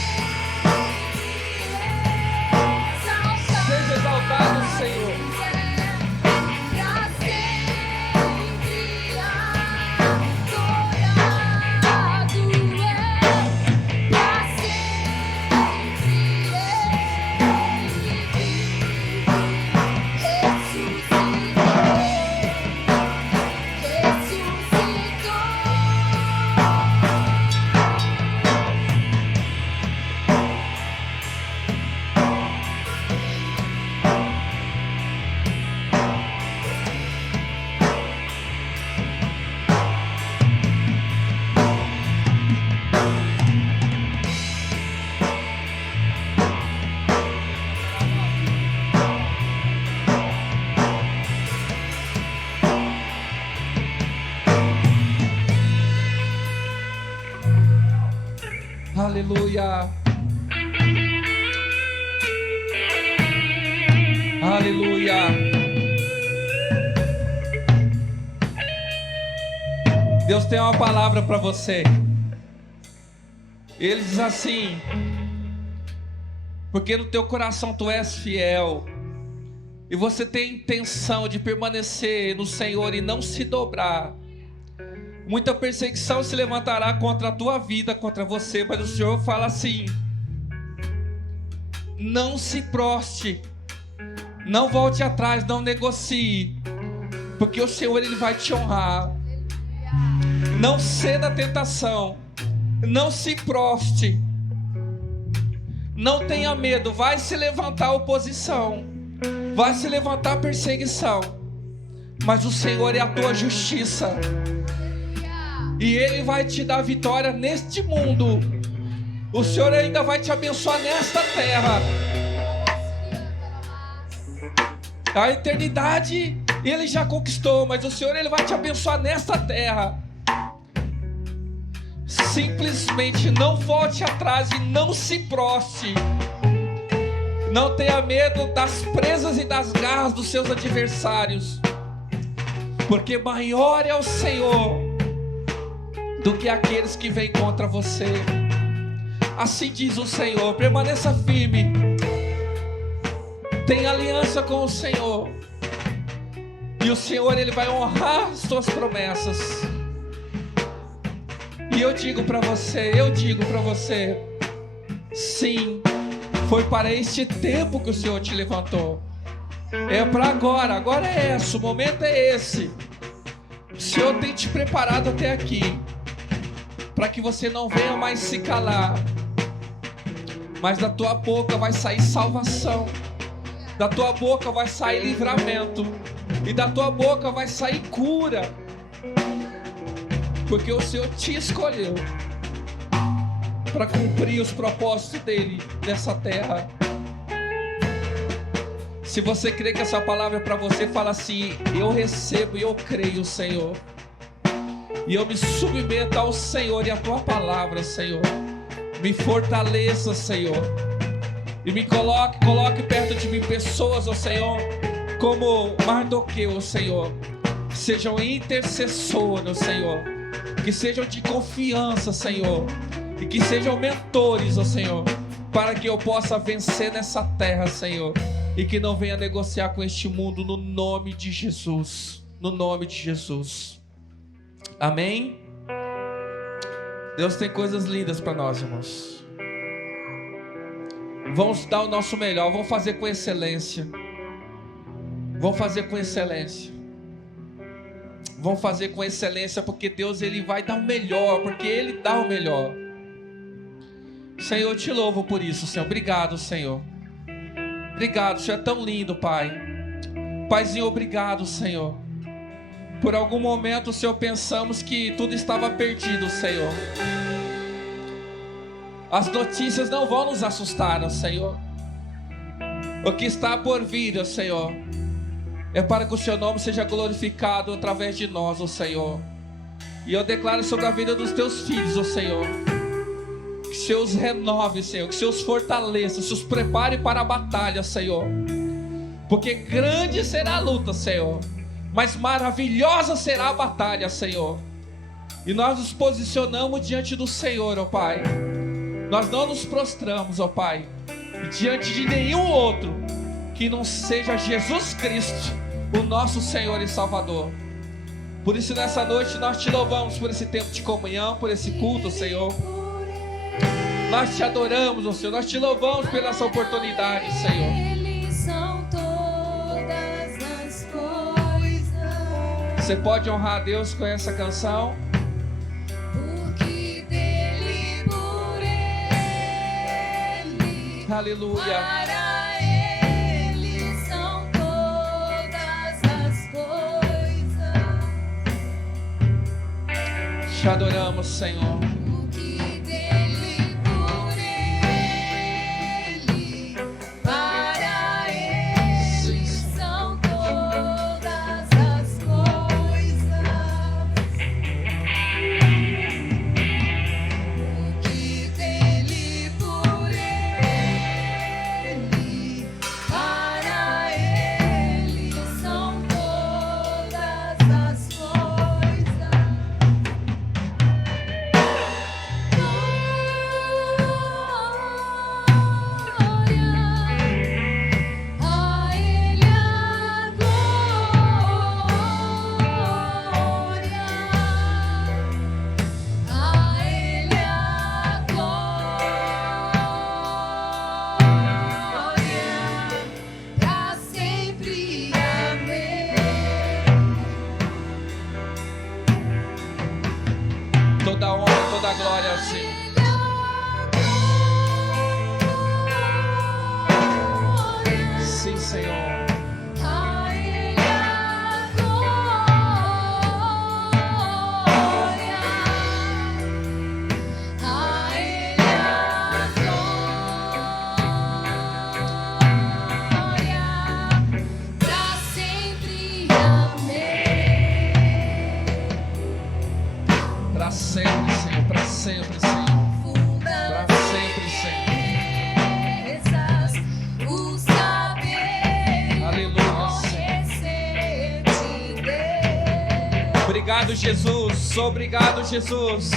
Aleluia. Aleluia. Deus tem uma palavra para você. Ele diz assim: porque no teu coração tu és fiel e você tem intenção de permanecer no Senhor e não se dobrar, muita perseguição se levantará contra a tua vida, contra você. Mas o Senhor fala assim: não se proste, não volte atrás, não negocie, porque o Senhor Ele vai te honrar. Não ceda à tentação, não se proste, não tenha medo. Vai se levantar oposição, vai se levantar perseguição, mas o Senhor é a tua justiça e Ele vai te dar vitória neste mundo. O Senhor ainda vai te abençoar nesta terra. A eternidade Ele já conquistou, mas o Senhor Ele vai te abençoar nesta terra. Simplesmente não volte atrás e não se proste. Não tenha medo das presas e das garras dos seus adversários, porque maior é o Senhor do que aqueles que vêm contra você. Assim diz o Senhor: permaneça firme, tenha aliança com o Senhor, e o Senhor Ele vai honrar as suas promessas. E eu digo para você, sim, foi para este tempo que o Senhor te levantou. É para agora é esse, o momento é esse. O Senhor tem te preparado até aqui, para que você não venha mais se calar, mas da tua boca vai sair salvação, da tua boca vai sair livramento, e da tua boca vai sair cura, porque o Senhor te escolheu para cumprir os propósitos dele nessa terra. Se você crê que essa palavra é para você, fala assim: eu recebo e eu creio, Senhor, e eu me submeto ao Senhor e à tua palavra, Senhor. Me fortaleça, Senhor, e me coloque perto de mim pessoas, ó Senhor, como Mardoqueu, ó Senhor, que sejam intercessores, Senhor, que sejam de confiança, Senhor, e que sejam mentores, ó Senhor, para que eu possa vencer nessa terra, Senhor, e que não venha negociar com este mundo, no nome de Jesus, no nome de Jesus. Amém? Deus tem coisas lindas para nós, irmãos. Vamos dar o nosso melhor, vamos fazer com excelência. Vamos fazer com excelência. Vamos fazer com excelência, porque Deus Ele vai dar o melhor, porque Ele dá o melhor. Senhor, eu te louvo por isso, Senhor. Obrigado, Senhor. Obrigado, Senhor, é tão lindo, Pai. Paizinho, obrigado, Senhor. Por algum momento, Senhor, pensamos que tudo estava perdido, Senhor. As notícias não vão nos assustar, Senhor. O que está por vir, Senhor, é para que o Seu nome seja glorificado através de nós, ó Senhor. E eu declaro sobre a vida dos Teus filhos, ó Senhor, que o Senhor os renove, Senhor, que o Senhor os fortaleça, que o Senhor os prepare para a batalha, Senhor. Porque grande será a luta, Senhor, mas maravilhosa será a batalha, Senhor. E nós nos posicionamos diante do Senhor, ó Pai. Nós não nos prostramos, ó Pai, diante de nenhum outro que não seja Jesus Cristo, o nosso Senhor e Salvador. Por isso nessa noite nós te louvamos por esse tempo de comunhão, por esse culto, Senhor. Nós te adoramos, ó Senhor, nós te louvamos pela essa oportunidade, Senhor. Eles são todas as coisas. Você pode honrar a Deus com essa canção? Porque dele, por ele, Aleluia. para ele são todas as coisas. Te adoramos, Senhor. Porque dele, por ele, para ele são todas as coisas. Porque dele, Toda honra, toda glória ao Senhor. Sim, Senhor. A Ele a glória, a Ele a glória, pra sempre, amém. Para sempre, Senhor, para sempre, Senhor. Para sempre, Senhor. O saber, Aleluia, conhecer de Deus. Obrigado, Jesus. Obrigado, Jesus.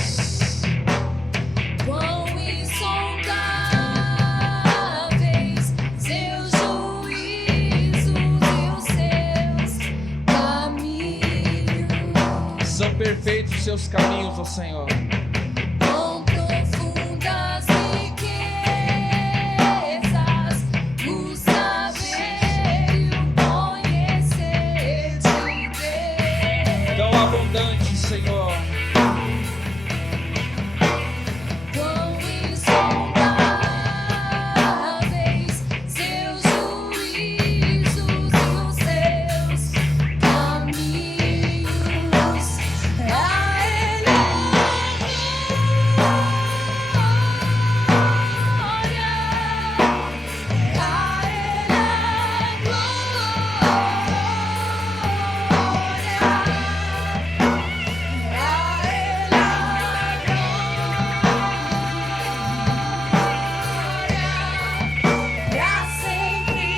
Quão insondáveis seus juízos e os seus caminhos. São perfeitos os seus caminhos, ó Senhor. Quão profundas riquezas o saber e o conhecer de Deus. Tão abundante, Senhor. Quão insondáveis seus juízos e os seus caminhos. A Ele a glória, a Ele a glória, pra sempre,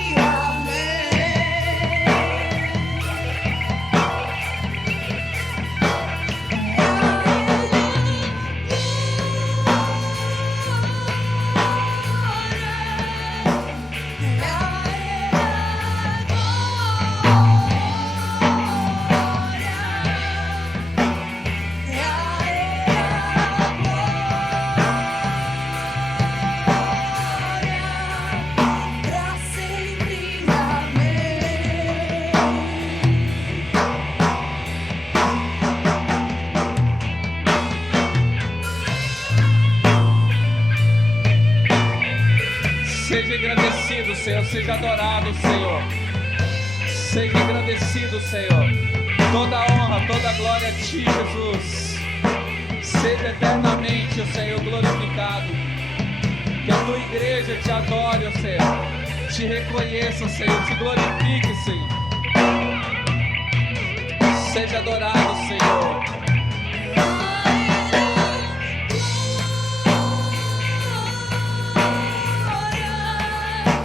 pra sempre, amém. Seja agradecido, Senhor. Seja adorado, Senhor. Seja agradecido, Senhor. Toda honra, toda glória a Ti, Jesus. Seja eternamente, ó Senhor, glorificado. Que a Tua igreja te adore, ó Senhor. Te reconheça, Senhor. Te glorifique, Senhor. Seja adorado, Senhor.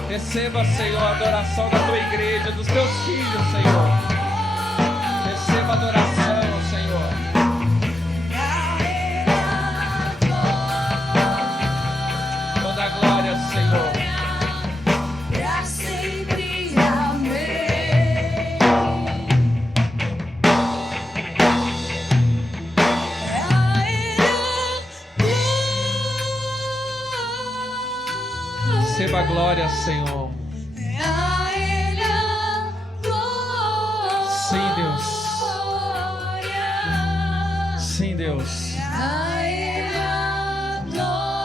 Receba, Senhor, a adoração da Tua igreja, dos Teus filhos, Senhor. Receba a adoração, Senhor. Toda a glória, Senhor. Pra sempre, amém. A Ele Receba a glória, Senhor. a Ele a glória. Sim, Deus. Glória. Sim, Deus. A Ele a glória.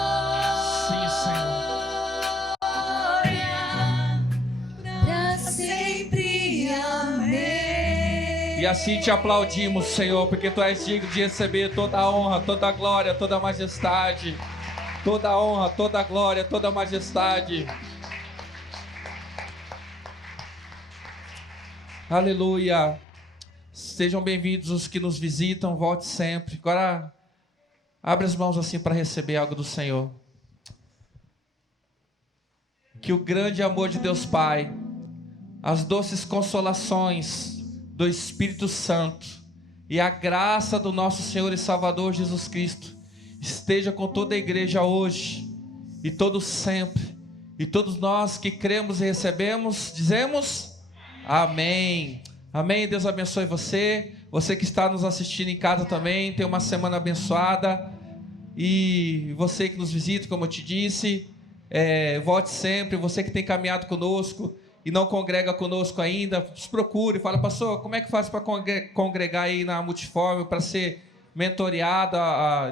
Pra sempre, amém. E assim te aplaudimos, Senhor, porque Tu és digno de receber toda a honra, toda a glória, toda a majestade. Toda a honra, toda a glória, toda a majestade. Aleluia. Sejam bem-vindos os que nos visitam, volte sempre. Agora, abre as mãos assim para receber algo do Senhor. Que o grande amor de Deus Pai, as doces consolações do Espírito Santo e a graça do nosso Senhor e Salvador Jesus Cristo esteja com toda a igreja hoje e todos sempre. E todos nós que cremos e recebemos, dizemos amém. Amém. Deus abençoe você. Você que está nos assistindo em casa também, tenha uma semana abençoada. E você que nos visita, como eu te disse, volte sempre. Você que tem caminhado conosco e não congrega conosco ainda, nos procure. Fala, pastor, como é que faz para congregar aí na Multiforme, para ser mentoreado,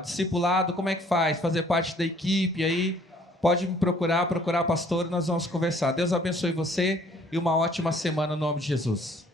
discipulado, como é que faz? Fazer parte da equipe aí? Pode me procurar a pastora, nós vamos conversar. Deus abençoe você e uma ótima semana no nome de Jesus.